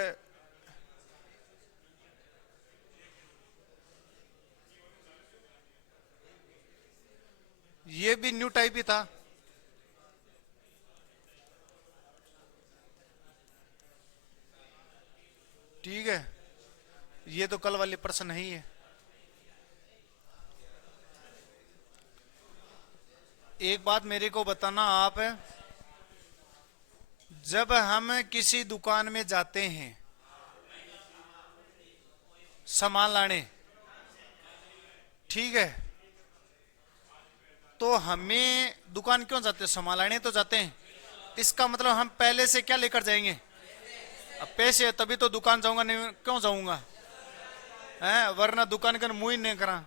ये भी न्यू टाइप ही था। ठीक है, ये तो कल वाले प्रश्न नहीं है। एक बात मेरे को बताना आप, जब हम किसी दुकान में जाते हैं सामान लाने, ठीक है, तो हमें दुकान क्यों जाते हैं? सामान लाने तो जाते हैं। इसका मतलब हम पहले से क्या लेकर जाएंगे? अब पैसे, तभी तो दुकान जाऊंगा, नहीं क्यों जाऊंगा है? वरना दुकान का मुंह ही नहीं करा।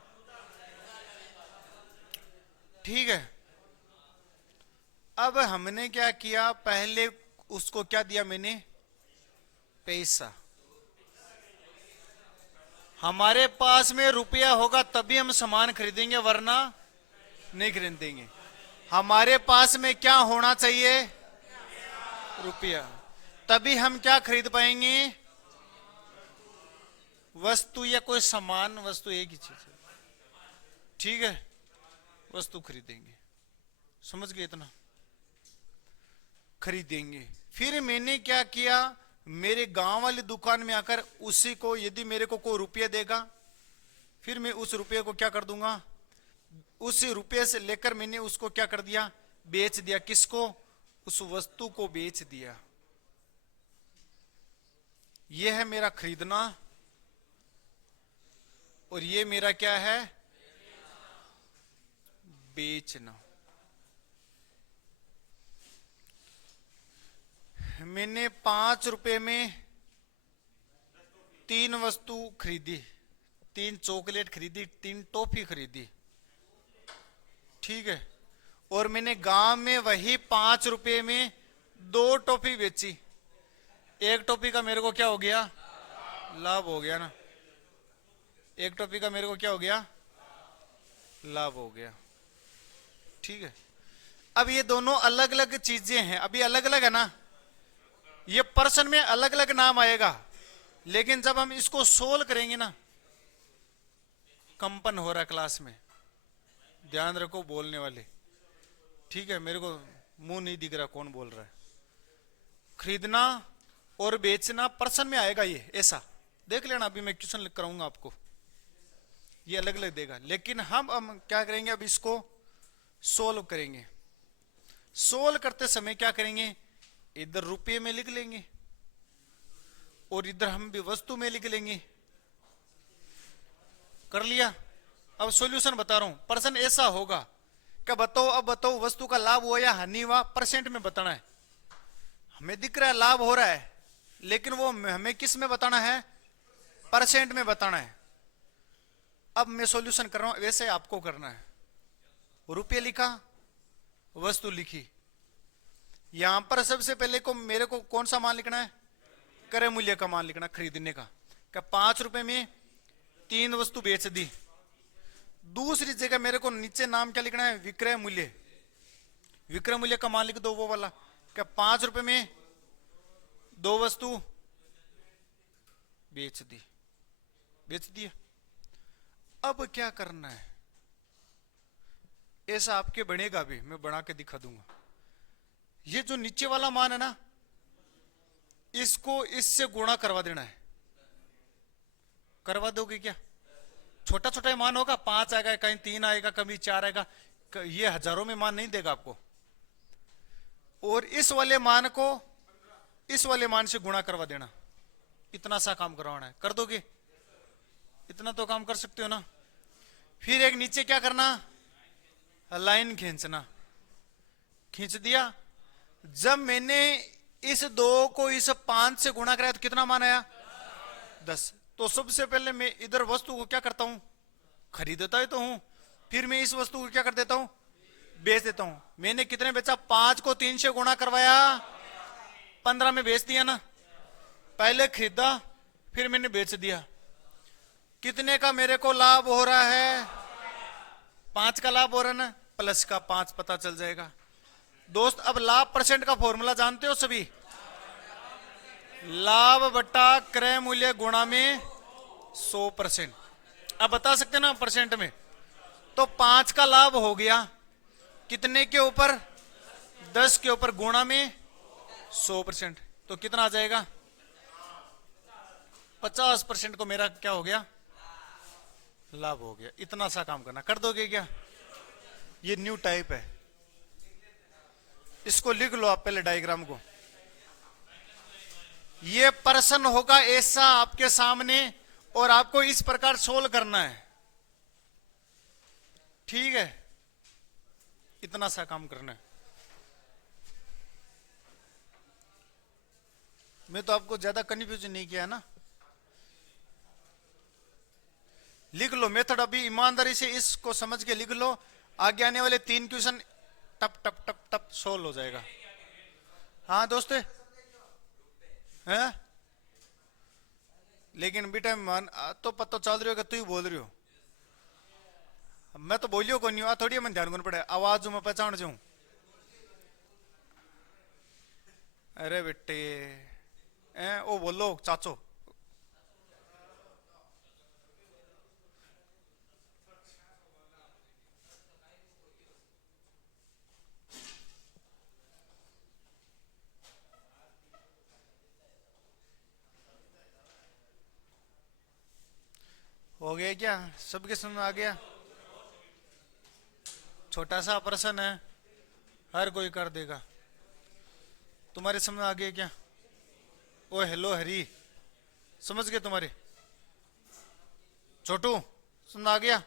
ठीक है, अब हमने क्या किया, पहले उसको क्या दिया मैंने? पैसा। हमारे पास में रुपया होगा तभी हम सामान खरीदेंगे, वरना नहीं खरीदेंगे। हमारे पास में क्या होना चाहिए? रुपया, तभी हम क्या खरीद पाएंगे? वस्तु या कोई सामान, वस्तु एक ही चीज है, ठीक है, वस्तु खरीदेंगे। समझ गए? इतना खरीदेंगे। फिर मैंने क्या किया, मेरे गांव वाली दुकान में आकर उसी को, यदि मेरे को कोई रुपया देगा, फिर मैं उस रुपये को क्या कर दूंगा? उस रुपये से लेकर मैंने उसको क्या कर दिया? बेच दिया। किसको? उस वस्तु को बेच दिया। यह है मेरा खरीदना और ये मेरा क्या है, बेचना। मैंने 5 रुपए में 3 वस्तु खरीदी, 3 चॉकलेट खरीदी, 3 टॉफी खरीदी, ठीक है। और मैंने गांव में वही 5 रुपए में 2 टॉफी बेची। एक टॉफी का मेरे को क्या हो गया, लाभ हो गया ना। एक टॉफी का मेरे को क्या हो गया, लाभ हो गया, ठीक है। अब ये दोनों अलग अलग चीजें हैं, अभी अलग अलग है ना, ये पर्सन में अलग अलग नाम आएगा, लेकिन जब हम इसको सोल्व करेंगे ना, कंपन हो रहा है क्लास में, ध्यान रखो बोलने वाले, ठीक है। मेरे को मुंह नहीं दिख रहा कौन बोल रहा है। खरीदना और बेचना पर्सन में आएगा, ये ऐसा देख लेना। अभी मैं क्वेश्चन लिख कराऊंगा आपको, ये अलग अलग देगा, लेकिन हम क्या करेंगे, अब इसको सोल्व करेंगे। सोल्व करते समय क्या करेंगे, इधर रुपये में लिख लेंगे और इधर हम भी वस्तु में लिख लेंगे। कर लिया। अब सॉल्यूशन बता रहा हूं। पर्सन ऐसा होगा क्या, बताओ, अब बताओ वस्तु का लाभ हुआ या हानि हुआ, परसेंट में बताना है। हमें दिख रहा है लाभ हो रहा है, लेकिन वो हमें किस में बताना है, परसेंट में बताना है। अब मैं सॉल्यूशन कर रहा हूं, वैसे आपको करना है। रुपये लिखा, वस्तु लिखी। यहां पर सबसे पहले को मेरे को कौन सा मान लिखना है, क्रय मूल्य का मान लिखना, खरीदने का। क्या 5 रुपए में 3 वस्तु बेच दी। दूसरी जगह मेरे को नीचे नाम क्या लिखना है, विक्रय मूल्य। विक्रय मूल्य का मान लिख दो वो वाला। क्या 5 रुपए में 2 वस्तु बेच दी, बेच दिया। अब क्या करना है, ऐसा आपके बनेगा भी, मैं बना के दिखा दूंगा। ये जो नीचे वाला मान है ना, इसको इससे गुणा करवा देना है। करवा दोगे क्या, छोटा छोटा ही मान होगा, 5 आएगा, कहीं 3 आएगा, कभी 4 आएगा, ये हजारों में मान नहीं देगा आपको। और इस वाले मान को इस वाले मान से गुणा करवा देना। इतना सा काम करवाना है, कर दोगे, इतना तो काम कर सकते हो ना। फिर एक नीचे क्या करना, लाइन खींचना, खींच दिया। जब मैंने इस 2 को इस 5 से गुणा कराया तो कितना मान आया, 10। तो सबसे पहले मैं इधर वस्तु को क्या करता हूं, खरीदता ही तो हूं। फिर मैं इस वस्तु को क्या कर देता हूं, बेच देता हूं। मैंने कितने बेचा, 5 को 3 से गुणा करवाया, 15 में बेच दिया ना। पहले खरीदा, फिर मैंने बेच दिया। कितने का मेरे को लाभ हो रहा है, 5 का लाभ हो रहा है ना, प्लस का 5 पता चल जाएगा। दोस्त अब लाभ परसेंट का फॉर्मूला जानते हो सभी, लाभ बटा क्रय मूल्य गुणा में 100%। अब बता सकते ना परसेंट में, तो 5 का लाभ हो गया कितने के ऊपर, 10 के ऊपर, गुणा में 100%, तो कितना आ जाएगा, 50% को मेरा क्या हो गया, लाभ हो गया। इतना सा काम करना, कर दोगे क्या। ये न्यू टाइप है, इसको लिख लो आप पहले डायग्राम को। ये पर्सन होगा ऐसा आपके सामने, और आपको इस प्रकार सोल्व करना है, ठीक है। इतना सा काम करना है। मैं तो आपको ज्यादा कंफ्यूजन नहीं किया ना। लिख लो मेथड, अभी ईमानदारी से इसको समझ के लिख लो। आगे आने वाले 3 क्वेश्चन टप टप टप टप सोल्व हो जाएगा। हाँ दोस्त है, लेकिन बेटा मन तो पता चल रही हो कि तू ही बोल रही हो, मैं तो बोलियो को नहीं हूं, थोड़ी मन ध्यान करना पड़े, आवाज में पहचान जाऊं। अरे बेटे ओ बोलो चाचो, हो गया क्या, सबके समझ में आ गया। छोटा सा प्रश्न है, हर कोई कर देगा। तुम्हारे समझ में आ गया क्या, ओ हेलो हरी, समझ गए तुम्हारे छोटू। सुन आ गया?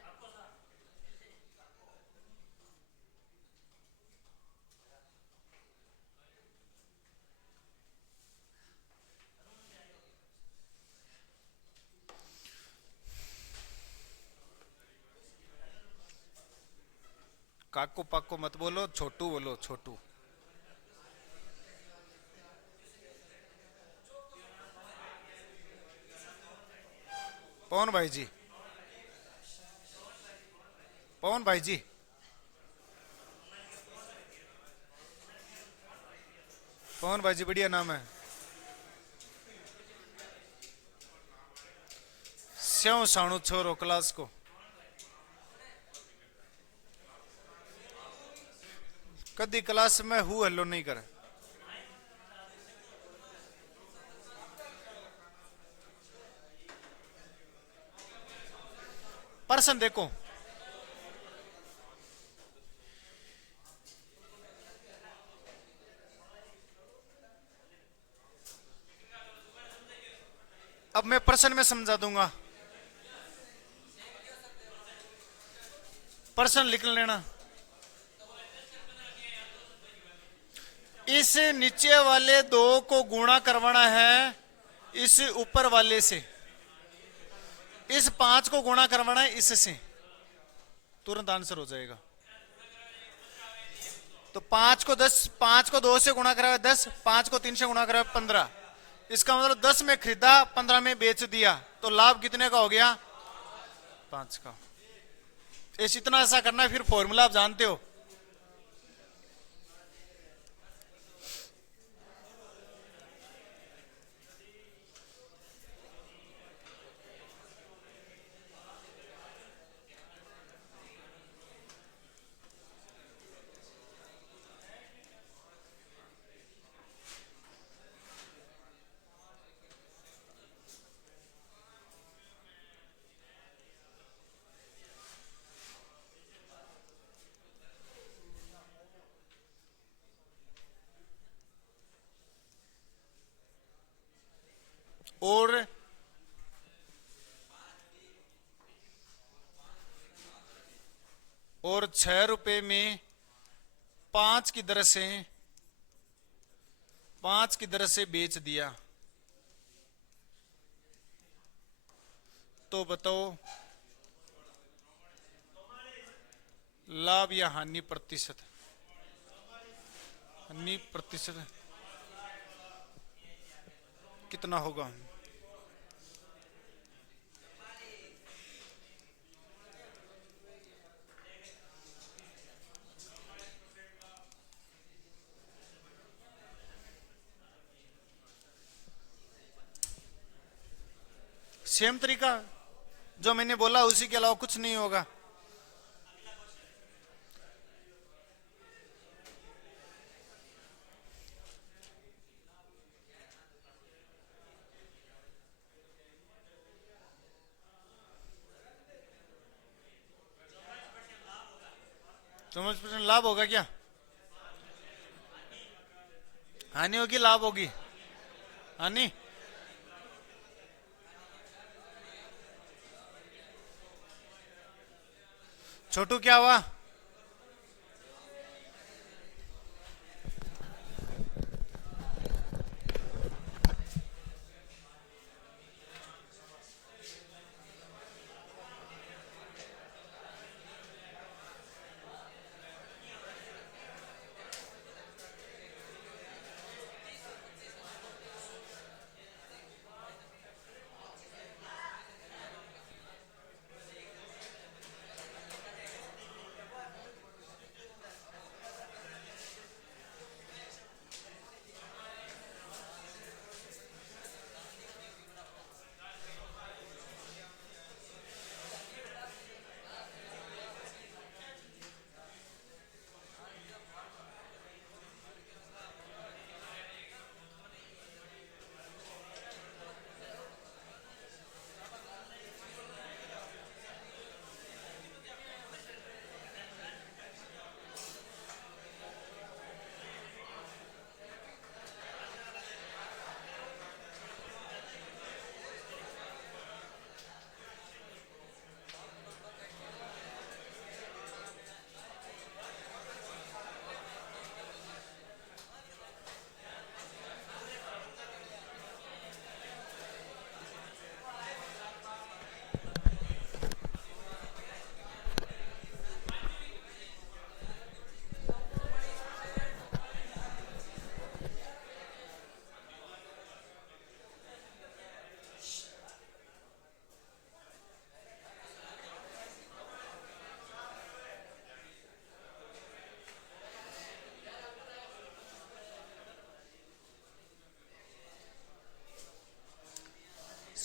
काको पाको मत बोलो, छोटू बोलो, छोटू। पवन भाई जी, पवन भाई जी, पवन भाई जी बढ़िया नाम है। स्यों साणु छोरो क्लास को। कदी क्लास में हु हेलो नहीं करे। प्रश्न देखो, अब मैं प्रश्न में समझा दूंगा, प्रश्न लिख लेना। इस नीचे वाले दो को गुणा करवाना है इस ऊपर वाले से, इस 5 को गुणा करवाना है इससे, तुरंत आंसर हो जाएगा। तो 5 को 10, 5 को 2 से गुणा करा 10, 5 को 3 से गुणा करा 15। इसका मतलब 10 में खरीदा, 15 में बेच दिया, तो लाभ कितने का हो गया? 5 का। इस इतना ऐसा करना है, फिर फॉर्मूला आप जानते हो। और 6 रुपए में 5 की दर से 5 की दर से बेच दिया, तो बताओ लाभ या हानि प्रतिशत? हानि प्रतिशत कितना होगा? सेम तरीका जो मैंने बोला उसी के अलावा कुछ नहीं होगा। तो 50% लाभ होगा क्या? हानि होगी, लाभ होगी? हानि। छोटू क्या हुआ?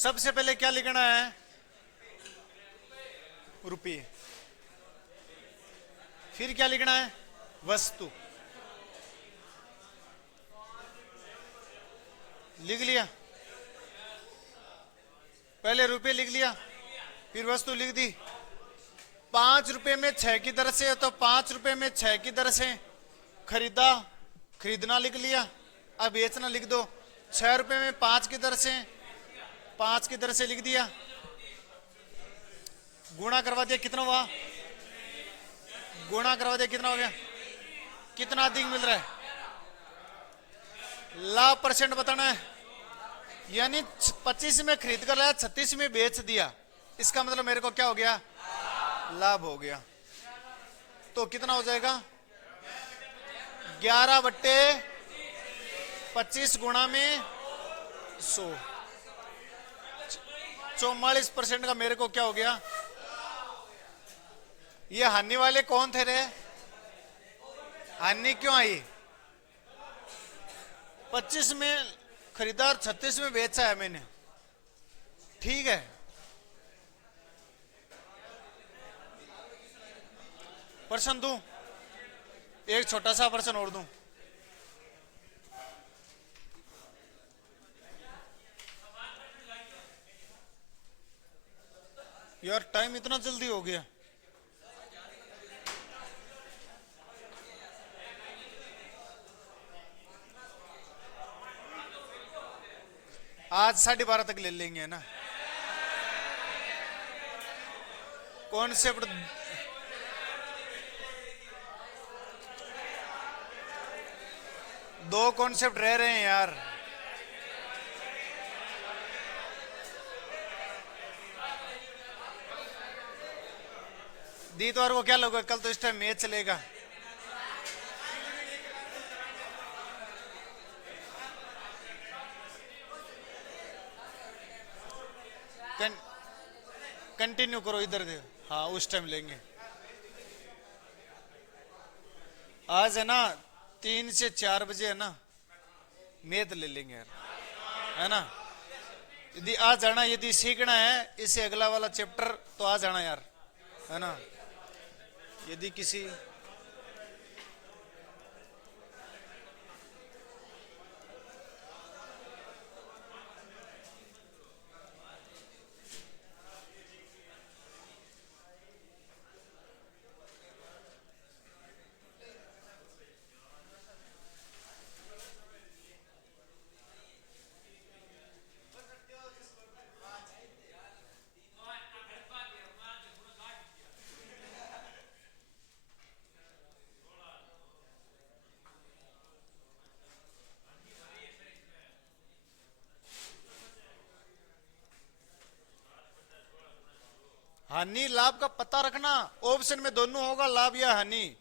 सबसे पहले क्या लिखना है? रुपये। फिर क्या लिखना है? वस्तु। लिख लिया? पहले रुपये लिख लिया, फिर वस्तु लिख दी। 5 रुपए में 6 की दर से, तो 5 रुपए में 6 की दर से खरीदा, खरीदना लिख लिया। अब बेचना लिख दो। 6 रुपए में 5 की दर से, 5 की दर से लिख दिया। गुणा करवा दिया, कितना हुआ? गुणा करवा दिया, कितना हो गया? कितना अधिक मिल रहा है? लाभ परसेंट बताना है। यानी 25 में खरीद कर लाया, 36 में बेच दिया। इसका मतलब मेरे को क्या हो गया? लाभ हो गया। तो कितना हो जाएगा? 11/25 गुणा में 100, 44% का मेरे को क्या हो गया? ये हानि वाले कौन थे रे? हानि क्यों आई? 25 में खरीदा और 36 में बेचा है मैंने, ठीक है। प्रश्न दूं? एक छोटा सा प्रश्न और दूं? यार टाइम इतना जल्दी हो गया। आज 12:30 तक ले लेंगे ना। कॉन्सेप्ट दो कॉन्सेप्ट रह रहे हैं यार। दीतवार को क्या लोगे? कल तो इस टाइम मैच चलेगा। कंटिन्यू करो इधर दे। हाँ उस टाइम लेंगे। आज है ना 3 से 4 बजे है ना, मैथ ले लेंगे यार, है ना। यदि आ जाना, यदि सीखना है इसे अगला वाला चैप्टर, तो आ जाना यार, है ना। यदि किसी हानि लाभ का पता रखना। ऑप्शन में दोनों होगा, लाभ या हानि।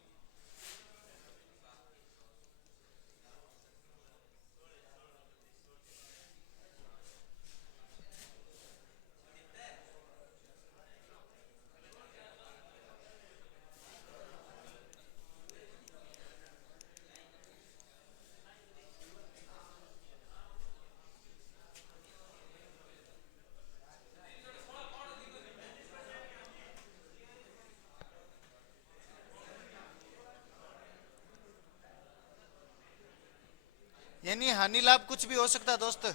यानी हानि लाभ कुछ भी हो सकता है दोस्त।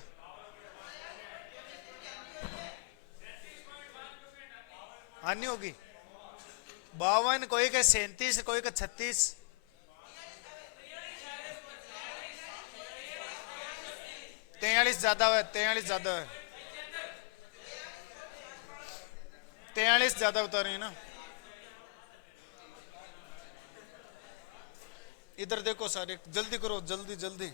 हानि होगी 52, कोई का 37, कोई का 36। तैयालीस ज्यादा है, 43 ज्यादा है, 43 ज्यादा बता रही है ना। इधर देखो सारे, जल्दी करो, जल्दी जल्दी।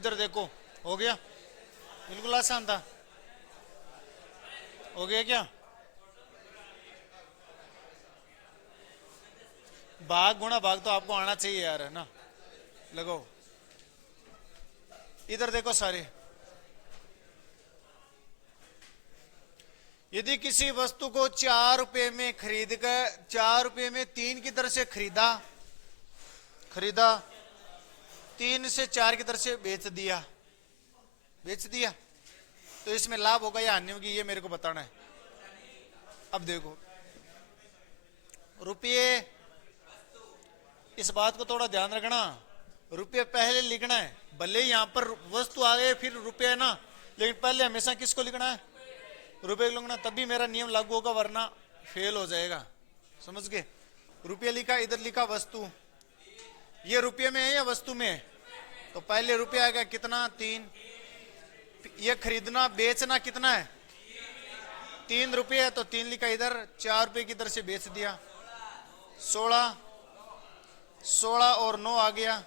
इधर देखो, हो गया, बिल्कुल आसान था। हो गया क्या? भाग गुणा भाग तो आपको आना चाहिए यार, है ना। लगाओ, इधर देखो सारे। यदि किसी वस्तु को 4 रुपए में खरीद कर 4 रुपए में 3 की दर से खरीदा 3 से 4 की दर से बेच दिया, तो इसमें लाभ होगा या हानि होगी, ये मेरे को बताना है। अब देखो रुपये, इस बात को थोड़ा ध्यान रखना, रुपये पहले लिखना है। भले ही यहां पर वस्तु आ गए फिर रुपये है ना, लेकिन पहले हमेशा किसको लिखना है? रुपये को लिखना, तभी मेरा नियम लागू होगा, वरना फेल हो जाएगा। समझ गए? रुपये लिखा, इधर लिखा वस्तु। ये रुपये में है या वस्तु में है? तो पहले रुपया आएगा कितना? 3। ये खरीदना बेचना कितना है? 3 रुपये है, तो 3 लिखा इधर, 4 रुपये की दर से बेच दिया। 16 और 9 आ गया।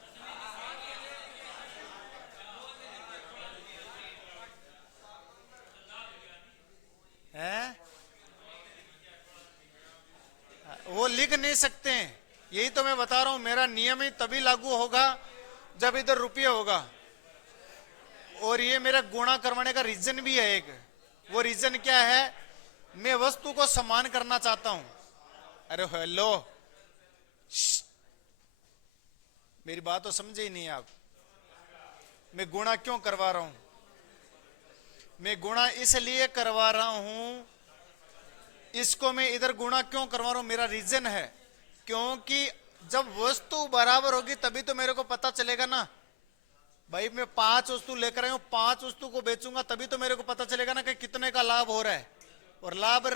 है वो लिख नहीं सकते हैं, यही तो मैं बता रहा हूं। मेरा नियम ही तभी लागू होगा जब इधर रुपये होगा। और ये मेरा गुणा करवाने का रीजन भी है एक। वो रीजन क्या है? मैं वस्तु को समान करना चाहता हूं। अरे हेलो, मेरी बात तो समझे ही नहीं आप। मैं गुणा क्यों करवा रहा हूं? मैं गुणा इसलिए करवा रहा हूं, इसको मैं इधर गुणा क्यों करवा रहा हूं, मेरा रीजन है। क्योंकि जब वस्तु बराबर होगी तभी तो मेरे को पता चलेगा ना भाई। मैं 5 वस्तु लेकर आया हूं, 5 वस्तु को बेचूंगा तभी तो मेरे को पता चलेगा ना कि कितने का लाभ हो रहा है। और लाभ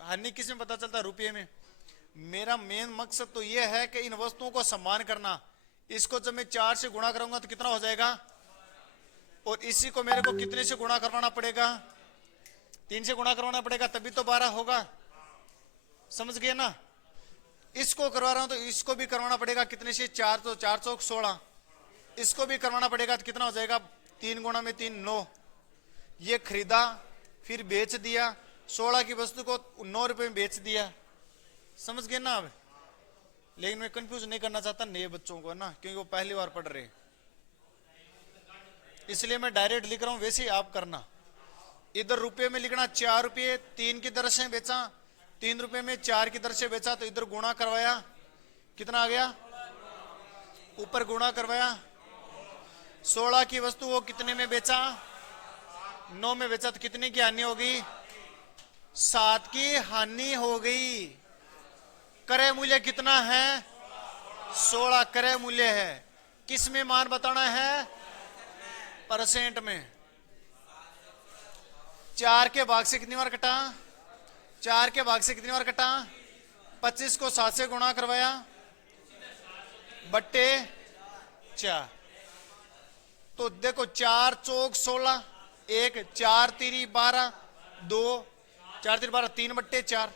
हानि किस में पता चलता है? रुपये में। मेरा मेन मकसद तो यह है कि इन वस्तुओं को समान करना। इसको जब मैं 4 से गुणा करूंगा तो कितना हो जाएगा? और इसी को मेरे को कितने से गुणा करवाना पड़ेगा? 3 से गुणा करवाना पड़ेगा, तभी तो 12 होगा। समझ गए ना? इसको करवा रहा हूं तो इसको भी करवाना पड़ेगा कितने से? 4, तो 4 चौक 16। इसको भी करवाना पड़ेगा तो कितना हो जाएगा? 3 गुणा में 3 9। ये खरीदा फिर बेच दिया, 16 की वस्तु को 9 रुपए में बेच दिया। समझ गए ना अब? लेकिन मैं कंफ्यूज नहीं करना चाहता नए बच्चों को, है ना, क्योंकि वो पहली बार पढ़ रहे हैं। इसलिए मैं डायरेक्ट लिख रहा हूं, वैसे ही आप करना। इधर रुपये में लिखना 4 रुपये 3 की दर से बेचा, 3 रुपये में 4 की दर से बेचा, तो इधर गुणा करवाया, कितना आ गया? ऊपर गुणा करवाया। 16 की वस्तु वो कितने में बेचा? 9 में बेचा, तो कितने की हानि होगी? 7 की हानि हो गई। क्रय मूल्य कितना है? 16 क्रय मूल्य है। किस में मान बताना है? परसेंट में। 4 के भाग से कितनी बार कटा? 4 के भाग से कितनी बार कटा? 25 को 7 से गुणा करवाया बट्टे 4। तो देखो 4 चौक 16, 1 4 3 12, 2 4 3 12, 3 बट्टे 4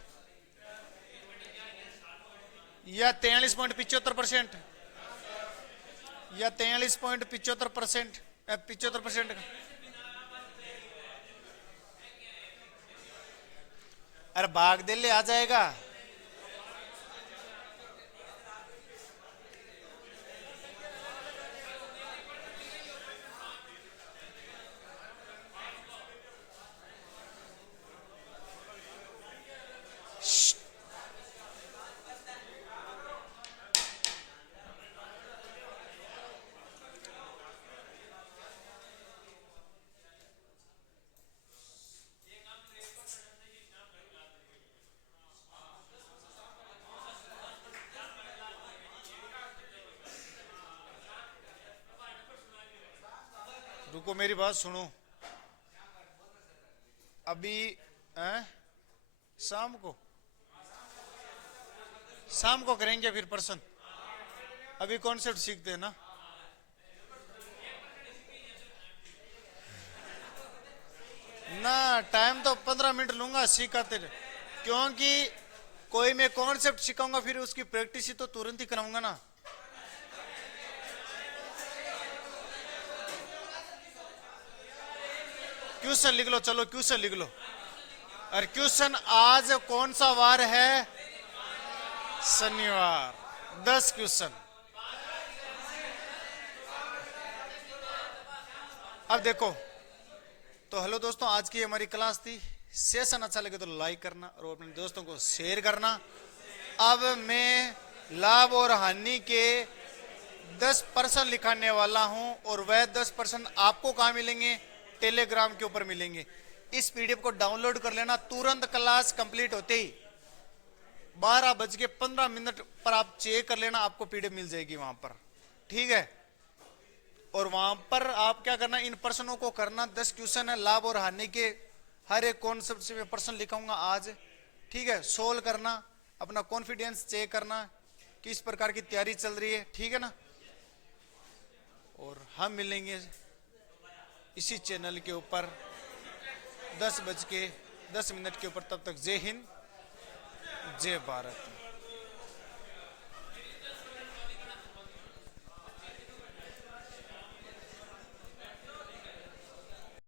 या 43.75%, या 43.75%, 75% का। अरे भाग दे ले आ जाएगा। रुको मेरी बात सुनो। अभी शाम को करेंगे फिर पर्सन। अभी कॉन्सेप्ट सीखते हैं ना। ना टाइम तो 15 मिनट लूंगा सिखाते रहे, क्योंकि कोई मैं कॉन्सेप्ट सिखाऊंगा फिर उसकी प्रैक्टिस ही तो तुरंत ही कराऊंगा ना। क्वेश्चन लिख लो, चलो क्वेश्चन लिख लो। और क्वेश्चन, आज कौन सा वार है? शनिवार। 10 क्वेश्चन। अब देखो, तो हेलो दोस्तों, आज की हमारी क्लास थी। सेशन अच्छा लगे तो लाइक करना और अपने दोस्तों को शेयर करना। अब मैं लाभ और हानि के 10% लिखाने वाला हूं और वह 10% आपको कहां मिलेंगे? टेलीग्राम के ऊपर मिलेंगे। इस पीडीएफ को डाउनलोड कर लेना। तुरंत क्लास कंप्लीट होते ही 12:15 पर आप चेक कर लेना, आपको पीडीएफ मिल जाएगी वहां पर, ठीक है। और वहां पर आप क्या करना, इन प्रश्नों को करना। 10 क्वेश्चन है लाभ और हानि के, हर एक कॉन्सेप्ट से मैं प्रश्न लिखाऊंगा आज, ठीक है। सोल्व करना, अपना कॉन्फिडेंस चेक करना, किस प्रकार की तैयारी चल रही है, ठीक है ना। और हम मिलेंगे इसी चैनल के ऊपर 10:10 के ऊपर। तब तक जय हिंद, जय भारत।